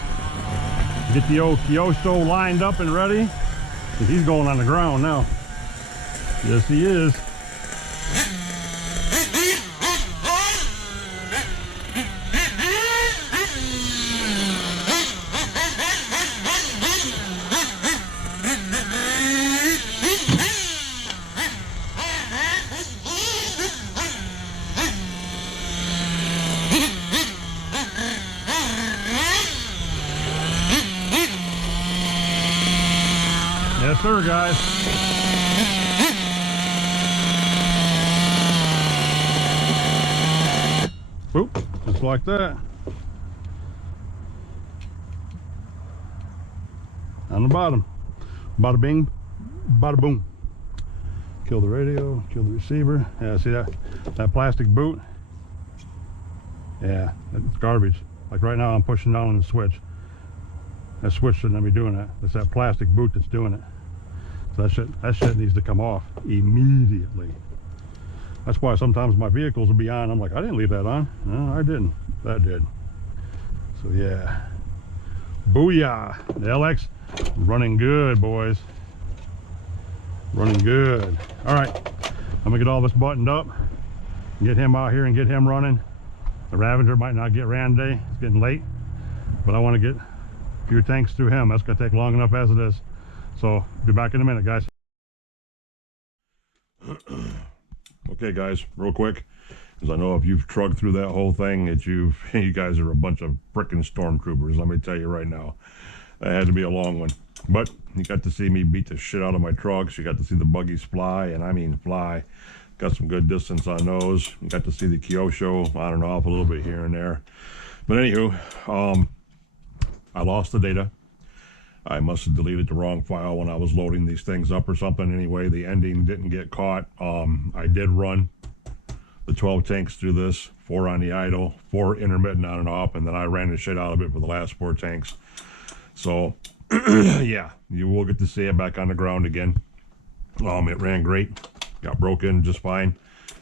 Get the old kyosho lined up and ready. He's going on the ground now. Yes, he is. Yes, sir, guys. Boop, just like that. On the bottom. Bada bing, bada boom. Kill the radio, kill the receiver. Yeah, see that plastic boot? Yeah, it's garbage. Like right now, I'm pushing down on the switch. That switch shouldn't be doing that. It's that plastic boot that's doing it. So that shit needs to come off immediately. That's why sometimes my vehicles will be on. I'm like, I didn't leave that on. No, I didn't. That did. So yeah. Booyah. The LX running good, boys. Running good. All right. I'm gonna get all this buttoned up. Get him out here and get him running. The Ravager might not get ran today. It's getting late. But I want to get a few tanks through him. That's gonna take long enough as it is. So be back in a minute, guys. Okay, guys, real quick, because I know if you've trucked through that whole thing, that you guys are a bunch of frickin' stormtroopers. Let me tell you right now, that had to be a long one. But you got to see me beat the shit out of my trucks. You got to see the buggies fly, and I mean fly. Got some good distance on those. You got to see the kyosho on and off a little bit here and there. But anywho, I lost the data. I must have deleted the wrong file when I was loading these things up or something. Anyway, the ending didn't get caught. I did run the 12 tanks through this, 4 on the idle, 4 intermittent on and off, and then I ran the shit out of it for the last 4 tanks. So, yeah, you will get to see it back on the ground again. It ran great. Got broken just fine.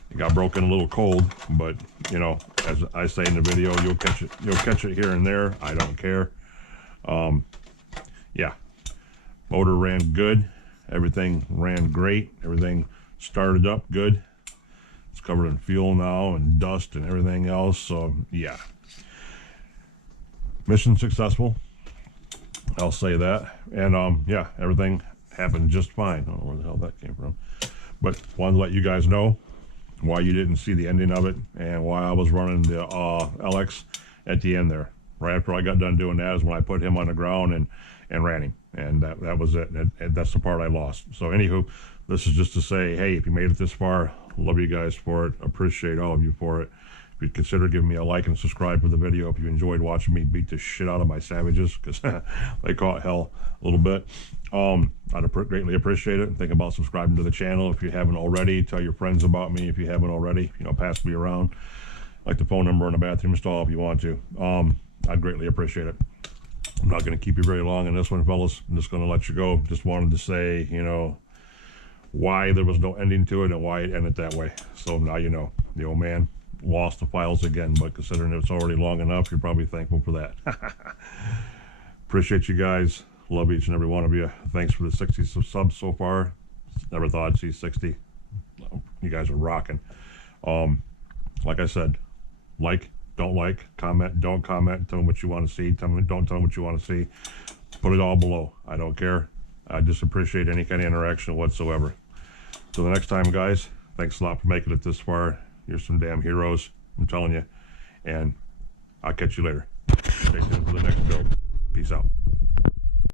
It got broken a little cold, but, you know, as I say in the video, you'll catch it. You'll catch it here and there. I don't care. Yeah, motor ran good, everything ran great, everything started up good. It's covered in fuel now and dust and everything else, so yeah, mission successful, I'll say that. And yeah, everything happened just fine. I don't know where the hell that came from, but wanted to let you guys know why you didn't see the ending of it and why I was running the LX at the end there. Right after I got done doing that is when I put him on the ground and ran him, and that was it. And that's the part I lost. So anywho, this is just to say, hey, if you made it this far, love you guys for it. Appreciate all of you for it. If you'd consider giving me a like and subscribe for the video if you enjoyed watching me beat the shit out of my savages, because they caught hell a little bit. I'd greatly appreciate it. Think about subscribing to the channel if you haven't already. Tell your friends about me if you haven't already. You know, pass me around. Like the phone number in the bathroom stall if you want to. I'd greatly appreciate it. I'm not going to keep you very long on this one, fellas. I'm just going to let you go. Just wanted to say, you know, why there was no ending to it and why it ended that way. So now you know. The old man lost the files again, but considering it's already long enough, you're probably thankful for that. Appreciate you guys. Love each and every one of you. Thanks for the 60 subs so far. Never thought I'd see 60. You guys are rocking. Like I said, don't like, comment, don't comment, tell them what you want to see, don't tell them what you want to see. Put it all below. I don't care. I just appreciate any kind of interaction whatsoever. Till the next time, guys, thanks a lot for making it this far. You're some damn heroes, I'm telling you. And I'll catch you later. Stay tuned for the next build. Peace out.